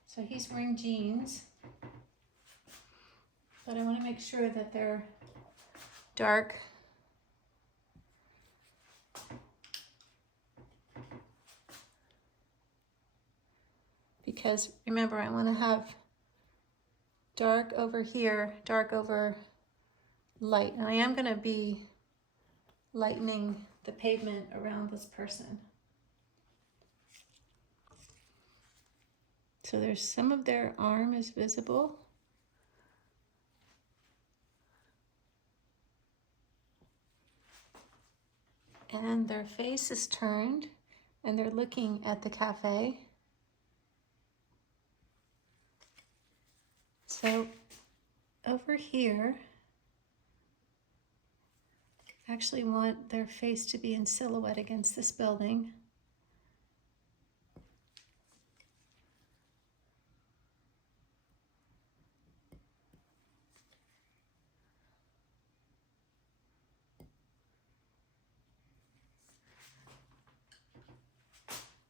So he's wearing jeans, but I want to make sure that they're dark. Because remember, I want to have dark over here, dark over light. And I am going to be lightening the pavement around this person. So there's some of their arm is visible. And their face is turned, and they're looking at the cafe. So over here, I actually want their face to be in silhouette against this building.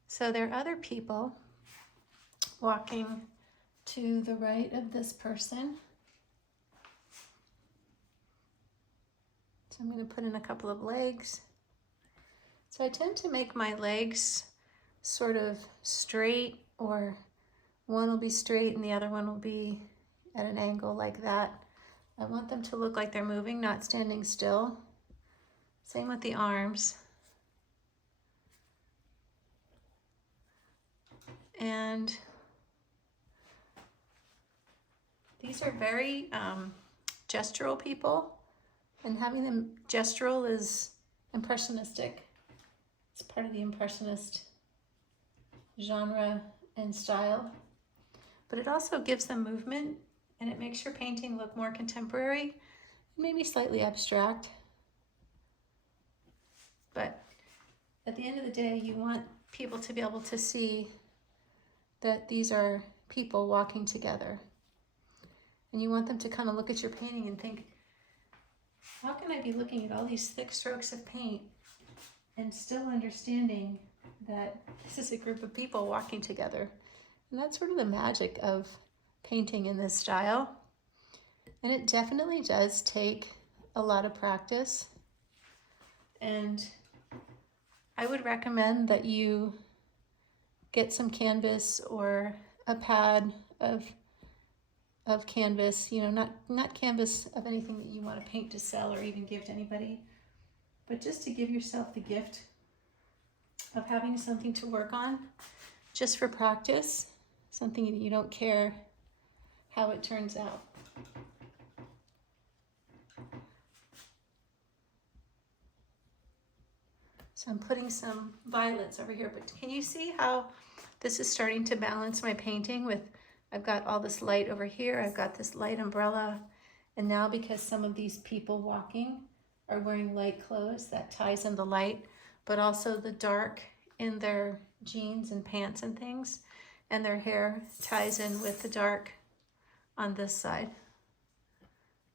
So there are other people walking to the right of this person. So I'm going to put in a couple of legs. So I tend to make my legs sort of straight, or one will be straight and the other one will be at an angle like that. I want them to look like they're moving, not standing still. Same with the arms. And these are very gestural people, and having them gestural is impressionistic. It's part of the impressionist genre and style, but it also gives them movement, and it makes your painting look more contemporary, maybe slightly abstract. But at the end of the day, you want people to be able to see that these are people walking together. And you want them to kind of look at your painting and think, how can I be looking at all these thick strokes of paint and still understanding that this is a group of people walking together? And that's sort of the magic of painting in this style. And it definitely does take a lot of practice. And I would recommend that you get some canvas or a pad of canvas, you know, not canvas of anything that you want to paint to sell or even give to anybody, but just to give yourself the gift of having something to work on just for practice, something that you don't care how it turns out. So I'm putting some violets over here, but can you see how this is starting to balance my painting with, I've got all this light over here, I've got this light umbrella, and now because some of these people walking are wearing light clothes, that ties in the light, but also the dark in their jeans and pants and things, and their hair ties in with the dark on this side.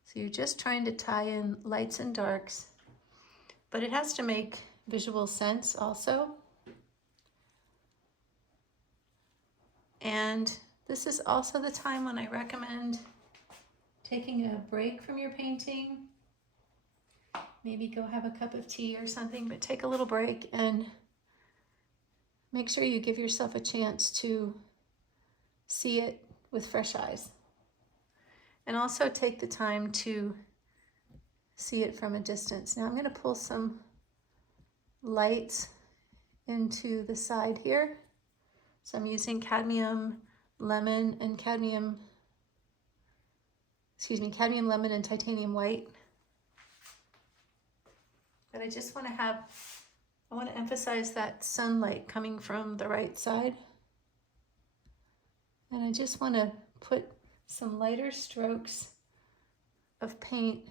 So you're just trying to tie in lights and darks, but it has to make visual sense also. And this is also the time when I recommend taking a break from your painting. Maybe go have a cup of tea or something, but take a little break and make sure you give yourself a chance to see it with fresh eyes. And also take the time to see it from a distance. Now I'm going to pull some lights into the side here. So I'm using cadmium lemon and cadmium lemon and titanium white. But I just want to emphasize that sunlight coming from the right side. And I just want to put some lighter strokes of paint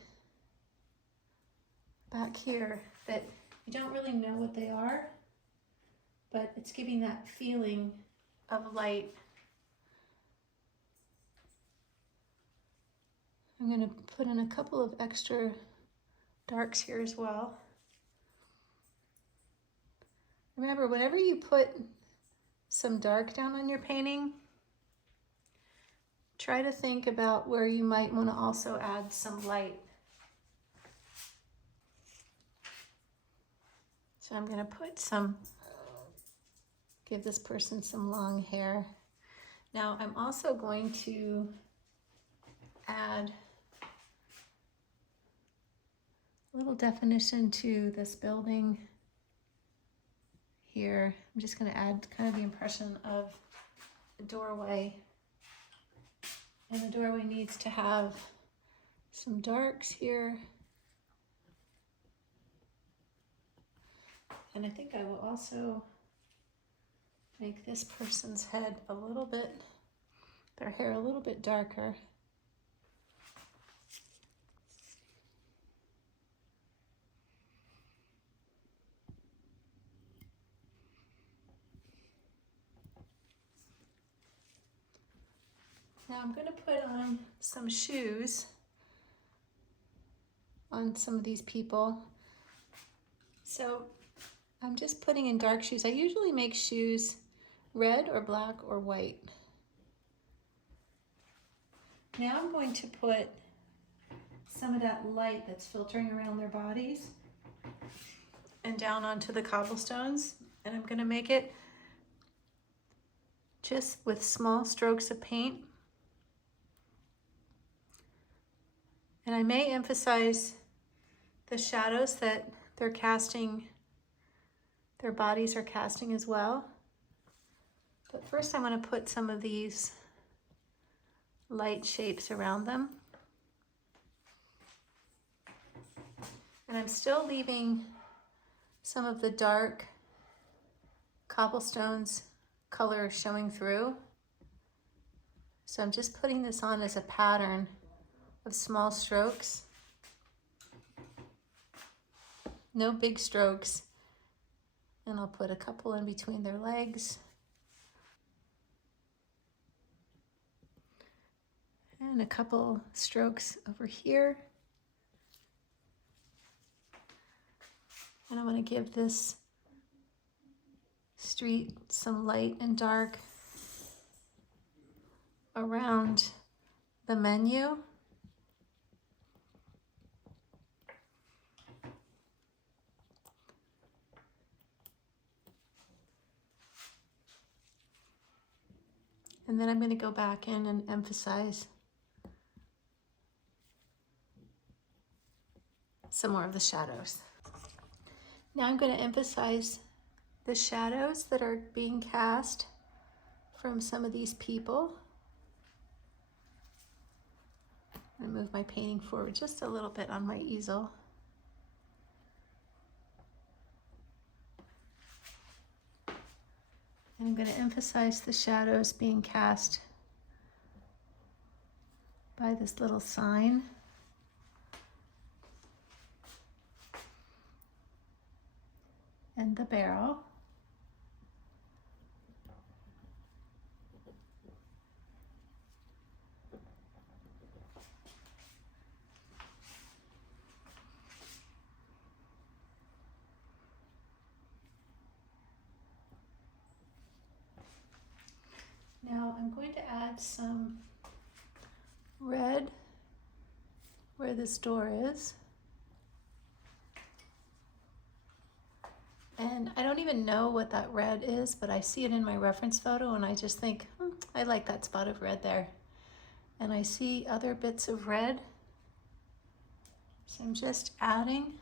back here that you don't really know what they are, but it's giving that feeling of light. I'm going to put in a couple of extra darks here as well. Remember, whenever you put some dark down on your painting, try to think about where you might want to also add some light. So I'm going to put give this person some long hair. Now I'm also going to add a little definition to this building here. I'm just going to add kind of the impression of a doorway. And the doorway needs to have some darks here. And I think I will also make this person's head a little bit, their hair a little bit darker. Now I'm going to put on some shoes on some of these people. So I'm just putting in dark shoes. I usually make shoes red or black or white. Now I'm going to put some of that light that's filtering around their bodies and down onto the cobblestones. And I'm going to make it just with small strokes of paint. And I may emphasize the shadows that they're casting, their bodies are casting as well. But first I'm going to put some of these light shapes around them. And I'm still leaving some of the dark cobblestones color showing through. So I'm just putting this on as a pattern of small strokes. No big strokes. And I'll put a couple in between their legs. And a couple strokes over here. And I want to give this street some light and dark around the menu. And then I'm going to go back in and emphasize some more of the shadows. Now I'm going to emphasize the shadows that are being cast from some of these people. I'm going to move my painting forward just a little bit on my easel. And I'm going to emphasize the shadows being cast by this little sign. And the barrel. Now I'm going to add some red where this door is. And I don't even know what that red is, but I see it in my reference photo and I just think, I like that spot of red there. And I see other bits of red. So I'm just adding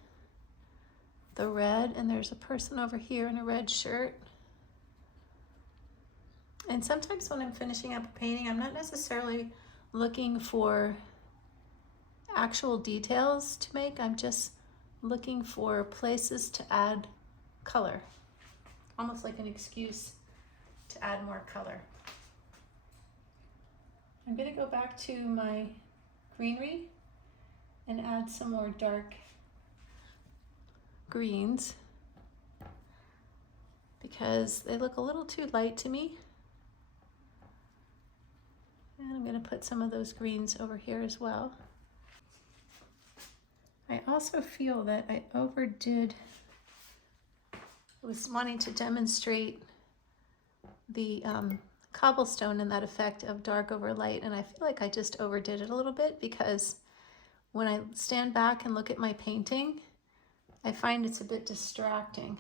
the red, and there's a person over here in a red shirt. And sometimes when I'm finishing up a painting, I'm not necessarily looking for actual details to make. I'm just looking for places to add color, almost like an excuse to add more color. I'm going to go back to my greenery and add some more dark greens because they look a little too light to me. And I'm going to put some of those greens over here as well. I also feel that I overdid. I was wanting to demonstrate the cobblestone and that effect of dark over light, and I feel like I just overdid it a little bit because when I stand back and look at my painting, I find it's a bit distracting.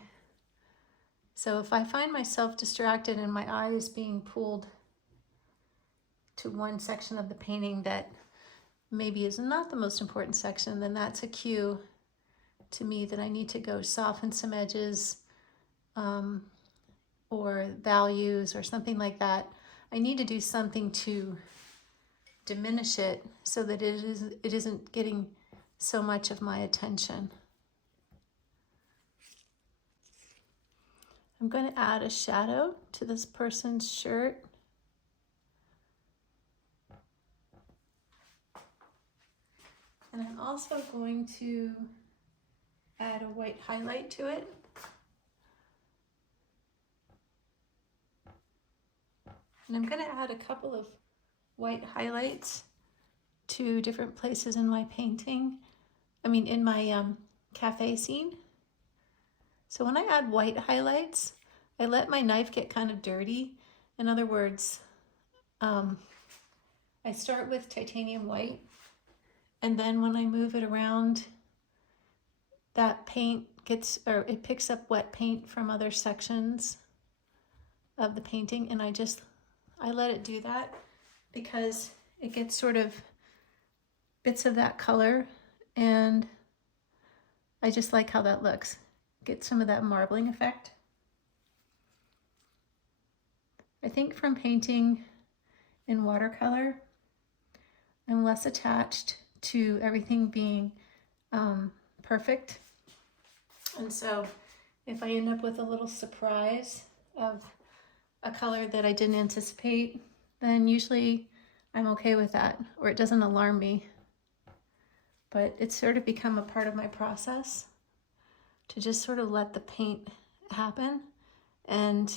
So if I find myself distracted and my eye is being pulled to one section of the painting that maybe is not the most important section, then that's a cue to me that I need to go soften some edges or values or something like that. I need to do something to diminish it so that it isn't getting so much of my attention. I'm going to add a shadow to this person's shirt. And I'm also going to add a white highlight to it. And I'm going to add a couple of white highlights to different places in my painting. In my cafe scene. So when I add white highlights, I let my knife get kind of dirty. In other words, I start with titanium white, and then when I move it around, that paint it picks up wet paint from other sections of the painting, and I let it do that because it gets sort of bits of that color, and I just like how that looks. Get some of that marbling effect. I think from painting in watercolor, I'm less attached to everything being perfect. And so if I end up with a little surprise of a color that I didn't anticipate, then usually I'm okay with that, or it doesn't alarm me. But it's sort of become a part of my process to just sort of let the paint happen. And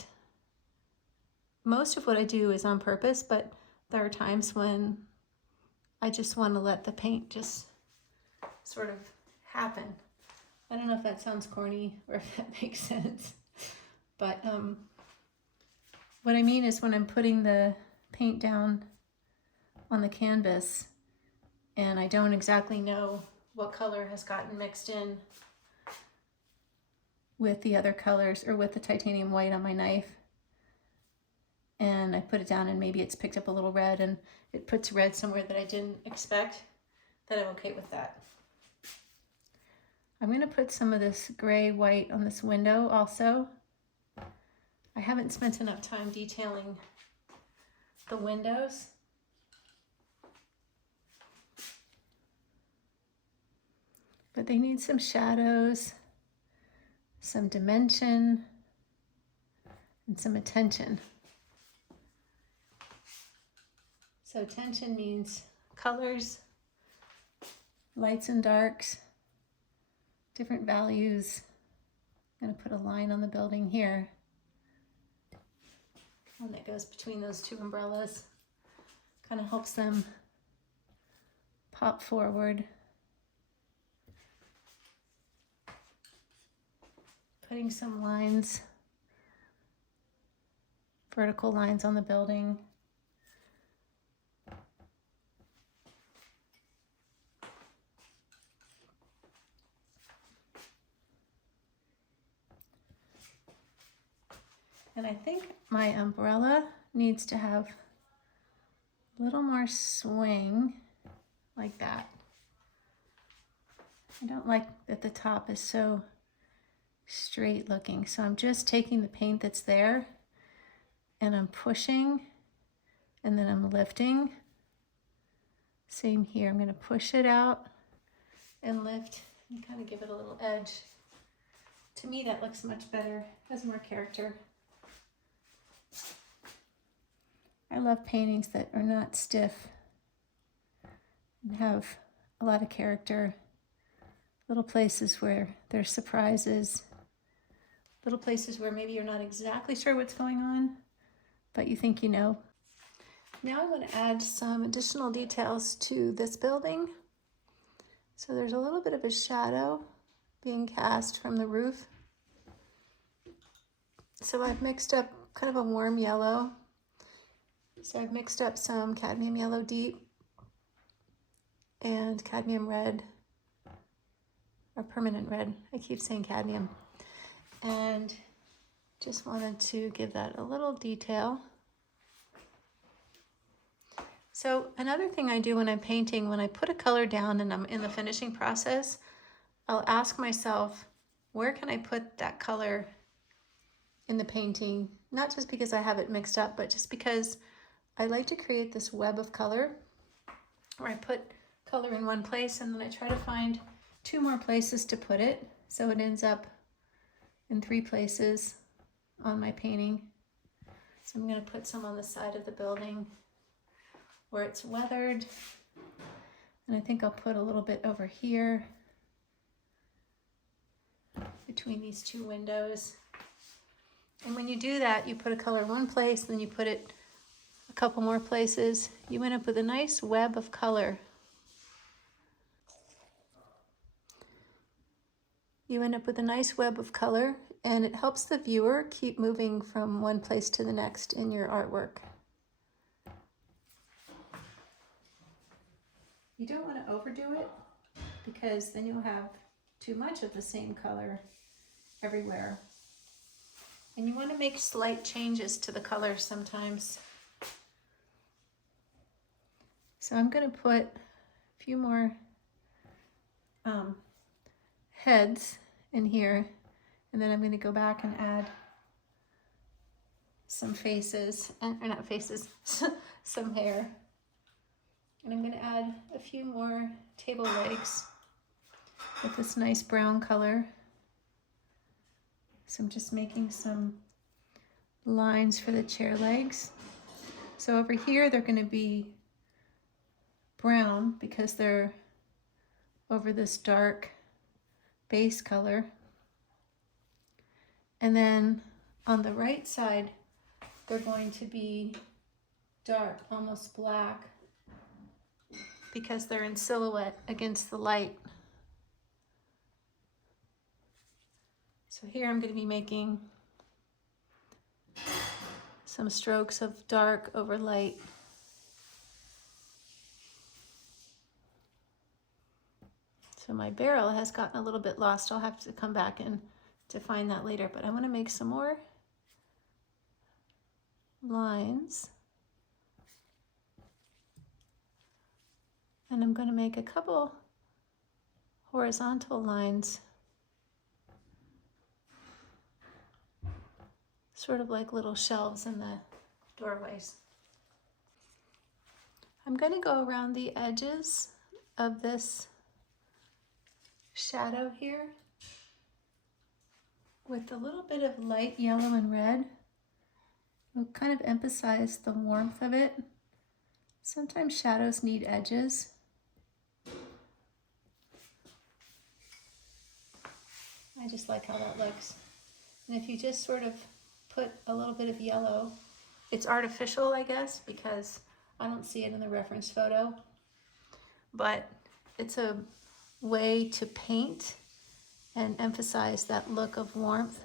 most of what I do is on purpose, but there are times when I just want to let the paint just sort of happen. I don't know if that sounds corny or if that makes sense, but what I mean is when I'm putting the paint down on the canvas and I don't exactly know what color has gotten mixed in with the other colors or with the titanium white on my knife, and I put it down and maybe it's picked up a little red and it puts red somewhere that I didn't expect, that I'm okay with that. I'm going to put some of this gray white on this window also. I haven't spent enough time detailing the windows. But they need some shadows, some dimension, and some attention. So attention means colors, lights and darks, different values. I'm going to put a line on the building here. One that goes between those two umbrellas. Kind of helps them pop forward. Putting some lines, vertical lines on the building. And I think my umbrella needs to have a little more swing, like that. I don't like that the top is so straight looking. So I'm just taking the paint that's there and I'm pushing and then I'm lifting. Same here, I'm going to push it out and lift and kind of give it a little edge. To me that looks much better, has more character. I love paintings that are not stiff and have a lot of character. Little places where there's surprises. Little places where maybe you're not exactly sure what's going on, but you think you know. Now I'm going to add some additional details to this building. So there's a little bit of a shadow being cast from the roof. So I've mixed up kind of a warm yellow. So I've mixed up some cadmium yellow deep and cadmium red, or permanent red. I keep saying cadmium. And just wanted to give that a little detail. So another thing I do when I'm painting, when I put a color down and I'm in the finishing process, I'll ask myself, where can I put that color in the painting? Not just because I have it mixed up, but just because I like to create this web of color where I put color in one place and then I try to find two more places to put it. So it ends up in three places on my painting. So I'm going to put some on the side of the building where it's weathered. And I think I'll put a little bit over here between these two windows. And when you do that, you put a color in one place, then you put it a couple more places. You end up with a nice web of color. You end up with a nice web of color, and it helps the viewer keep moving from one place to the next in your artwork. You don't want to overdo it, because then you'll have too much of the same color everywhere. And you want to make slight changes to the color sometimes. So I'm going to put a few more heads in here, and then I'm going to go back and add some faces, or not faces, some hair. And I'm going to add a few more table legs with this nice brown color. So I'm just making some lines for the chair legs. So over here they're going to be brown because they're over this dark base color. And then on the right side they're going to be dark, almost black, because they're in silhouette against the light. So here I'm going to be making some strokes of dark over light. So my barrel has gotten a little bit lost. I'll have to come back and to find that later, but I want to make some more lines. And I'm going to make a couple horizontal lines, sort of like little shelves in the doorways. I'm going to go around the edges of this shadow here with a little bit of light yellow and red. We'll kind of emphasize the warmth of it. Sometimes shadows need edges. I just like how that looks. And if you just sort of put a little bit of yellow, it's artificial, I guess, because I don't see it in the reference photo, but it's a way to paint and emphasize that look of warmth.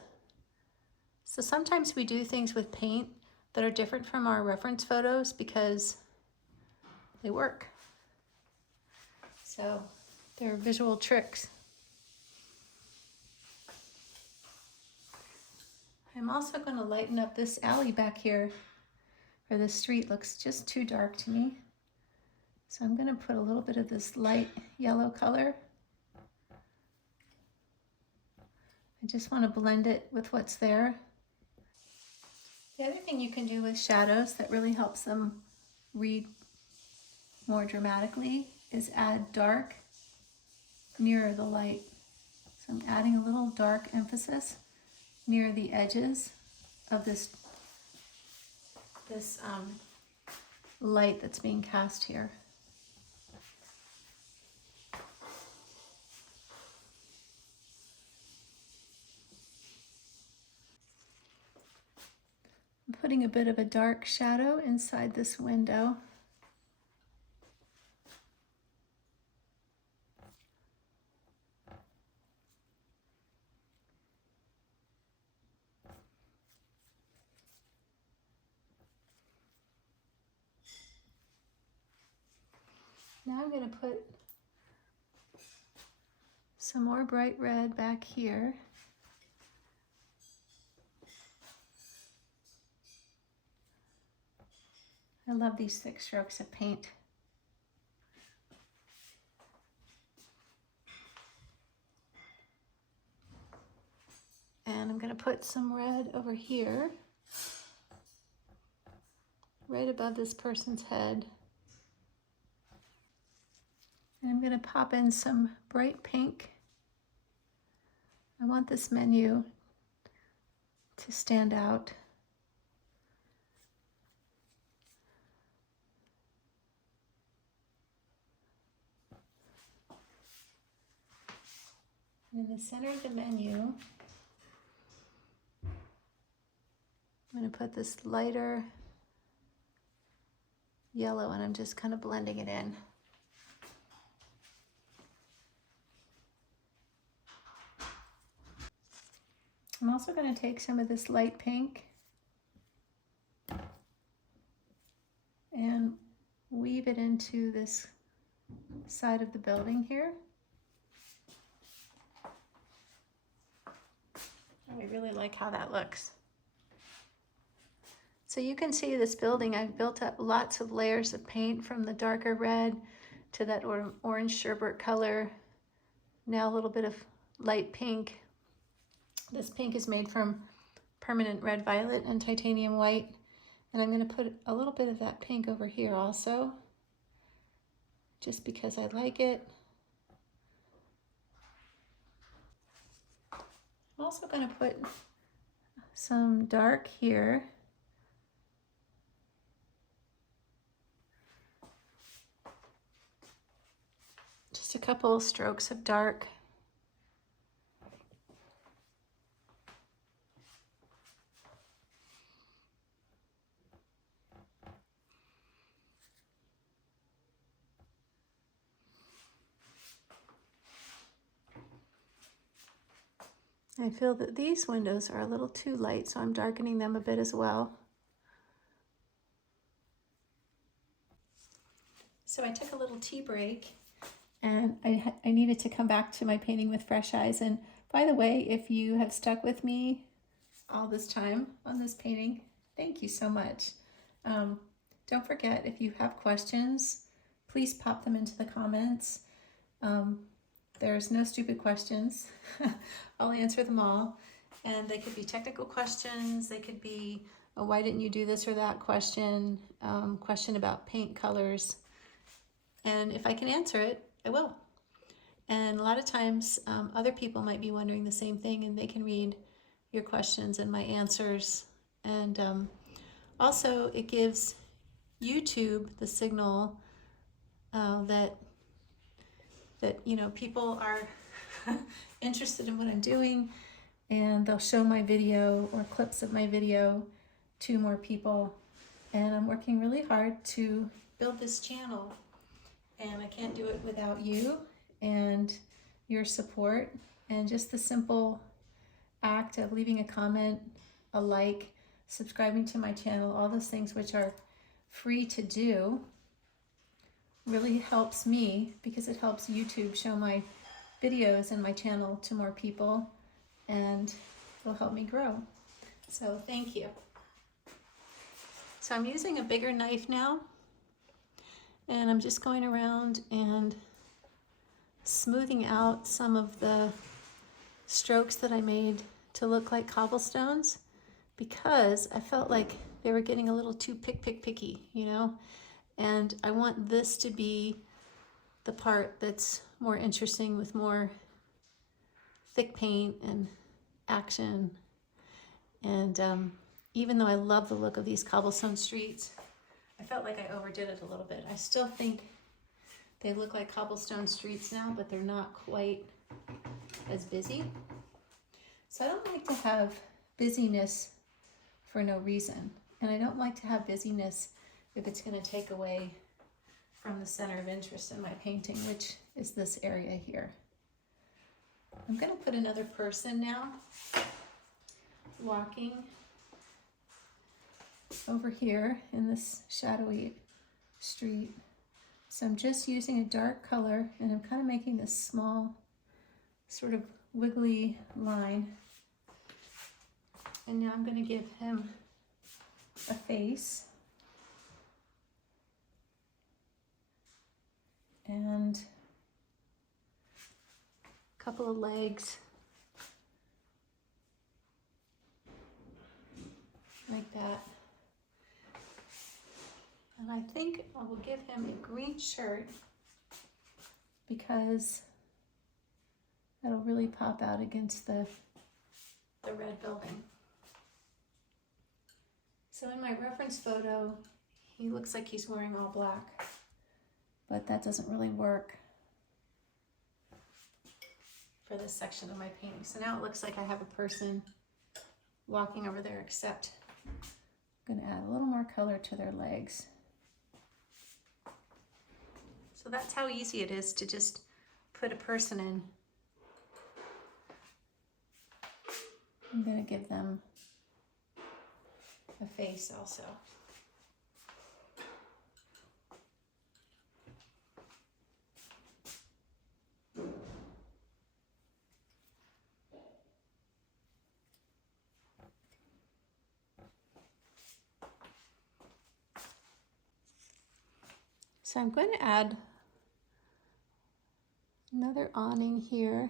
So sometimes we do things with paint that are different from our reference photos because they work. So they're visual tricks. I'm also going to lighten up this alley back here, where the street looks just too dark to me. So I'm going to put a little bit of this light yellow color. I just want to blend it with what's there. The other thing you can do with shadows that really helps them read more dramatically is add dark nearer the light. So I'm adding a little dark emphasis near the edges of this light that's being cast here. I'm putting a bit of a dark shadow inside this window. Now I'm going to put some more bright red back here. I love these thick strokes of paint. And I'm going to put some red over here, right above this person's head. And I'm going to pop in some bright pink. I want this menu to stand out. In the center of the menu, I'm going to put this lighter yellow, and I'm just kind of blending it in. I'm also going to take some of this light pink and weave it into this side of the building here. I really like how that looks. So you can see this building, I've built up lots of layers of paint from the darker red to that orange sherbet color. Now a little bit of light pink. This pink is made from permanent red violet and titanium white. And I'm going to put a little bit of that pink over here also, just because I like it. I'm also going to put some dark here. Just a couple strokes of dark. I feel that these windows are a little too light, so I'm darkening them a bit as well. So I took a little tea break, and I needed to come back to my painting with fresh eyes. And by the way, if you have stuck with me all this time on this painting, thank you so much. Don't forget, if you have questions, please pop them into the comments. There's no stupid questions. I'll answer them all. And they could be technical questions. They could be, oh, why didn't you do this or that question? Question about paint colors. And if I can answer it, I will. And a lot of times other people might be wondering the same thing, and they can read your questions and my answers. And also it gives YouTube the signal that you know, people are interested in what I'm doing, and they'll show my video or clips of my video to more people. And I'm working really hard to build this channel, and I can't do it without you and your support, and just the simple act of leaving a comment, a like, subscribing to my channel, all those things which are free to do, really helps me, because it helps YouTube show my videos and my channel to more people, and will help me grow. So thank you. So I'm using a bigger knife now, and I'm just going around and smoothing out some of the strokes that I made to look like cobblestones, because I felt like they were getting a little too picky, you know? And I want this to be the part that's more interesting, with more thick paint and action. And even though I love the look of these cobblestone streets, I felt like I overdid it a little bit. I still think they look like cobblestone streets now, but they're not quite as busy. So I don't like to have busyness for no reason. And I don't like to have busyness if it's going to take away from the center of interest in my painting, which is this area here. I'm going to put another person now walking over here in this shadowy street. So I'm just using a dark color, and I'm kind of making this small sort of wiggly line. And now I'm going to give him a face. And a couple of legs, like that. And I think I will give him a green shirt, because that'll really pop out against the red building. So in my reference photo, he looks like he's wearing all black, but that doesn't really work for this section of my painting. So now it looks like I have a person walking over there, except I'm gonna add a little more color to their legs. So that's how easy it is to just put a person in. I'm gonna give them a face also. So I'm going to add another awning here.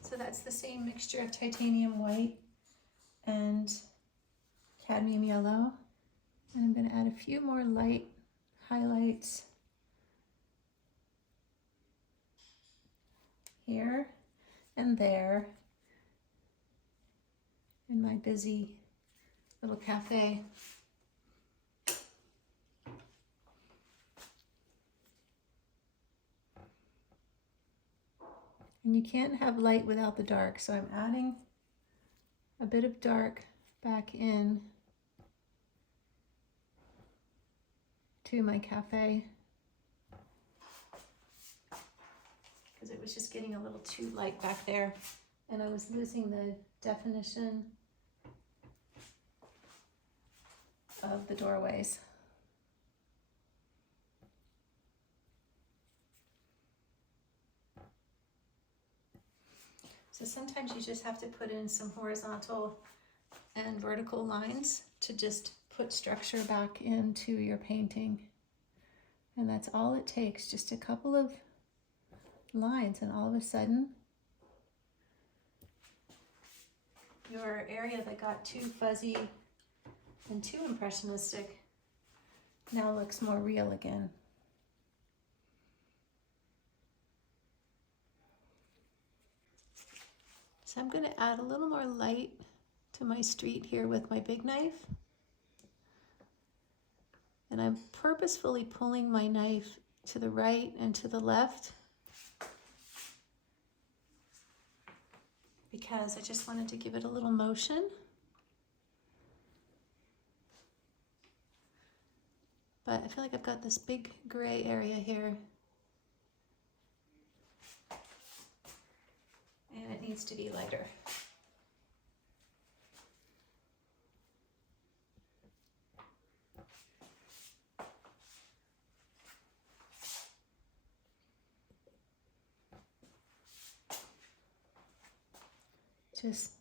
So that's the same mixture of titanium white and cadmium yellow. And I'm going to add a few more light highlights here and there in my busy little cafe. And you can't have light without the dark, so I'm adding a bit of dark back in to my cafe because it was just getting a little too light back there and I was losing the definition of the doorways. So sometimes you just have to put in some horizontal and vertical lines to just put structure back into your painting. And that's all it takes, just a couple of lines, and all of a sudden your area that got too fuzzy and too impressionistic now looks more real again. So I'm going to add a little more light to my street here with my big knife. And I'm purposefully pulling my knife to the right and to the left because I just wanted to give it a little motion. But I feel like I've got this big gray area here. And it needs to be lighter. Just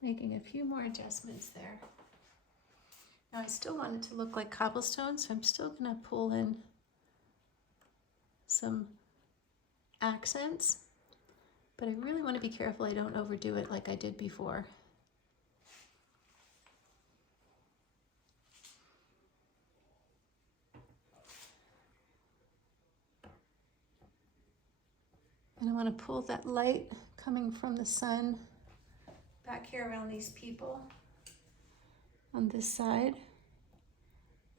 making a few more adjustments there. Now I still want it to look like cobblestone, so I'm still gonna pull in some accents. But I really want to be careful I don't overdo it like I did before. And I want to pull that light coming from the sun back here around these people on this side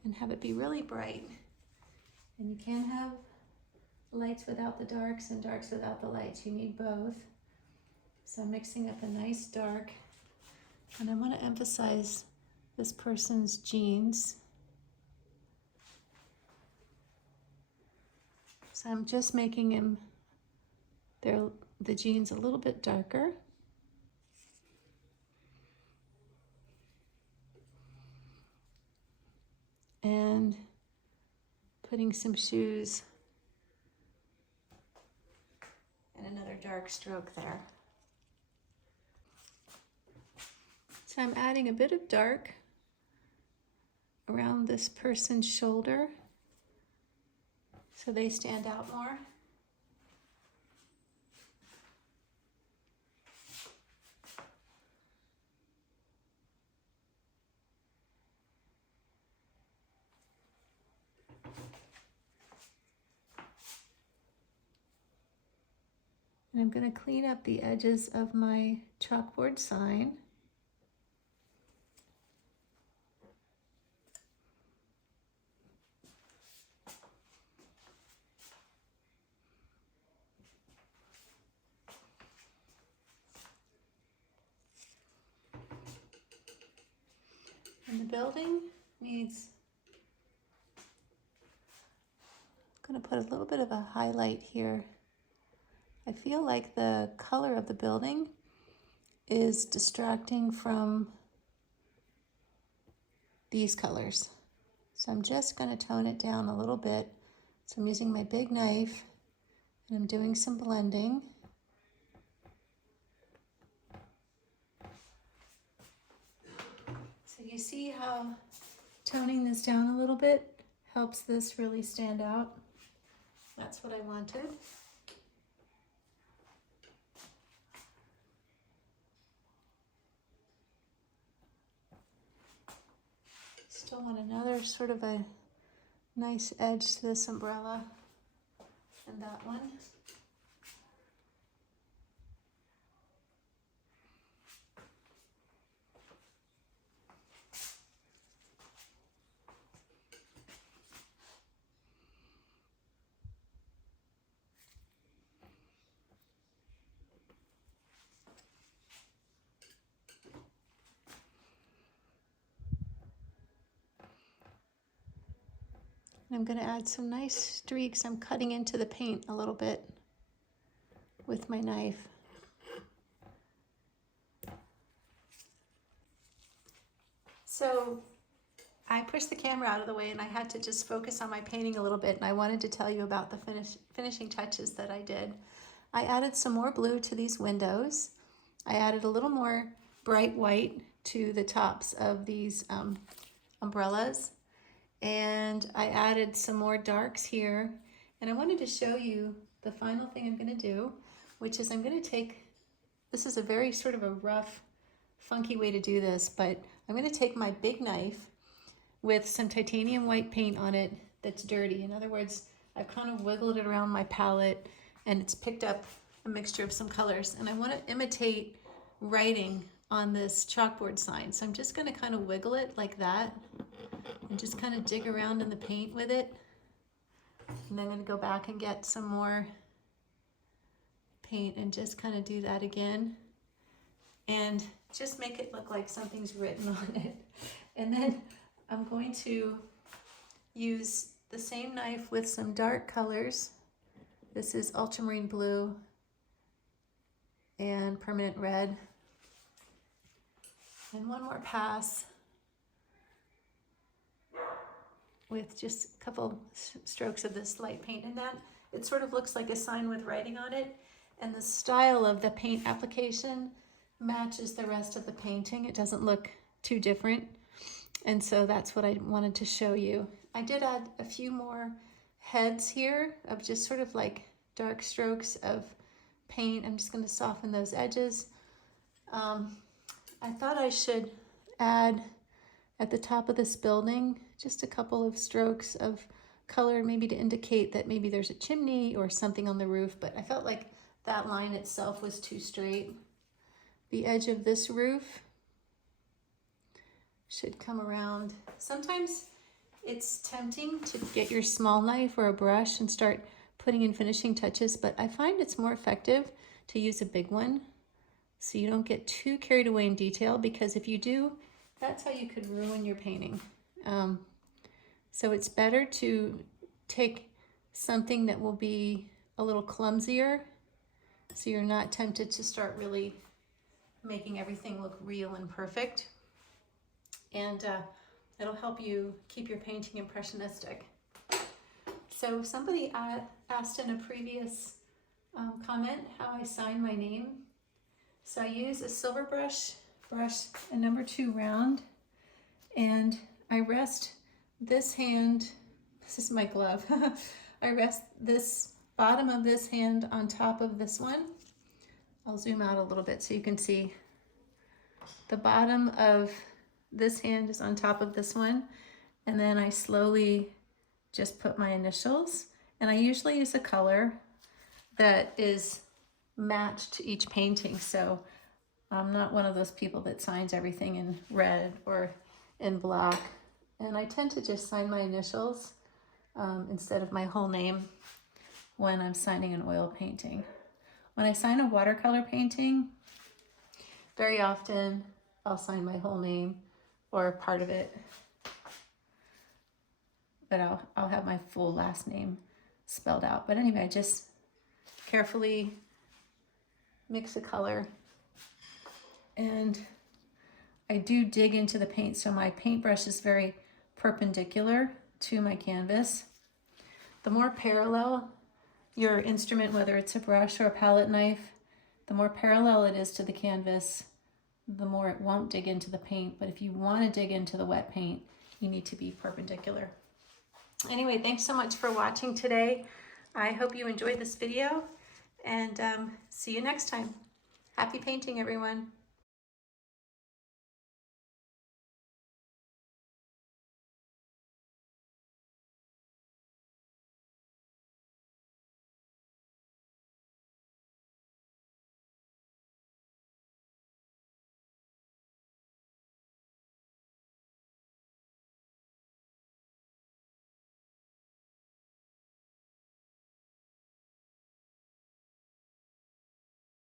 and have it be really bright. And you can't have lights without the darks and darks without the lights. You need both. So I'm mixing up a nice dark, and I want to emphasize this person's jeans. So I'm just making the jeans a little bit darker. And putting some shoes and another dark stroke there. So I'm adding a bit of dark around this person's shoulder so they stand out more. And I'm going to clean up the edges of my chalkboard sign. And the building needs, I'm going to put a little bit of a highlight here. I feel like the color of the building is distracting from these colors. So I'm just going to tone it down a little bit. So I'm using my big knife and I'm doing some blending. So you see how toning this down a little bit helps this really stand out. That's what I wanted. Still want another sort of a nice edge to this umbrella and that one. I'm going to add some nice streaks. I'm cutting into the paint a little bit with my knife. So I pushed the camera out of the way and I had to just focus on my painting a little bit, and I wanted to tell you about the finishing touches that I did. I added some more blue to these windows. I added a little more bright white to the tops of these umbrellas. And I added some more darks here. And I wanted to show you the final thing I'm going to do, which is I'm going to take, this is a very sort of a rough, funky way to do this, but I'm going to take my big knife with some titanium white paint on it that's dirty. In other words, I've kind of wiggled it around my palette and it's picked up a mixture of some colors. And I want to imitate writing on this chalkboard sign. So I'm just going to kind of wiggle it like that and just kind of dig around in the paint with it. And then I'm going to go back and get some more paint and just kind of do that again. And just make it look like something's written on it. And then I'm going to use the same knife with some dark colors. This is ultramarine blue and permanent red. And one more pass with just a couple strokes of this light paint. And that, it sort of looks like a sign with writing on it. And the style of the paint application matches the rest of the painting. It doesn't look too different. And so that's what I wanted to show you. I did add a few more heads here of just sort of like dark strokes of paint. I'm just going to soften those edges. I thought I should add at the top of this building just a couple of strokes of color, maybe to indicate that maybe there's a chimney or something on the roof, but I felt like that line itself was too straight. The edge of this roof should come around. Sometimes it's tempting to get your small knife or a brush and start putting in finishing touches, but I find it's more effective to use a big one so you don't get too carried away in detail, because if you do, that's how you could ruin your painting. So it's better to take something that will be a little clumsier so you're not tempted to start really making everything look real and perfect. And it'll help you keep your painting impressionistic. So somebody asked in a previous comment how I sign my name. So I use a silver brush, a number 2 round, and I rest this hand, this is my glove, I rest this bottom of this hand on top of this one. I'll zoom out a little bit so you can see. The bottom of this hand is on top of this one, and then I slowly just put my initials, and I usually use a color that is matched to each painting. So I'm not one of those people that signs everything in red or in black, and I tend to just sign my initials instead of my whole name when I'm signing an oil painting. When I sign a watercolor painting, very often I'll sign my whole name, or part of it. But I'll have my full last name spelled out. But anyway, I just carefully mix a color. And I do dig into the paint, so my paintbrush is very perpendicular to my canvas. The more parallel your instrument, whether it's a brush or a palette knife, the more parallel it is to the canvas, the more it won't dig into the paint. But if you want to dig into the wet paint, you need to be perpendicular. Anyway, thanks so much for watching today. I hope you enjoyed this video, and see you next time. Happy painting, everyone.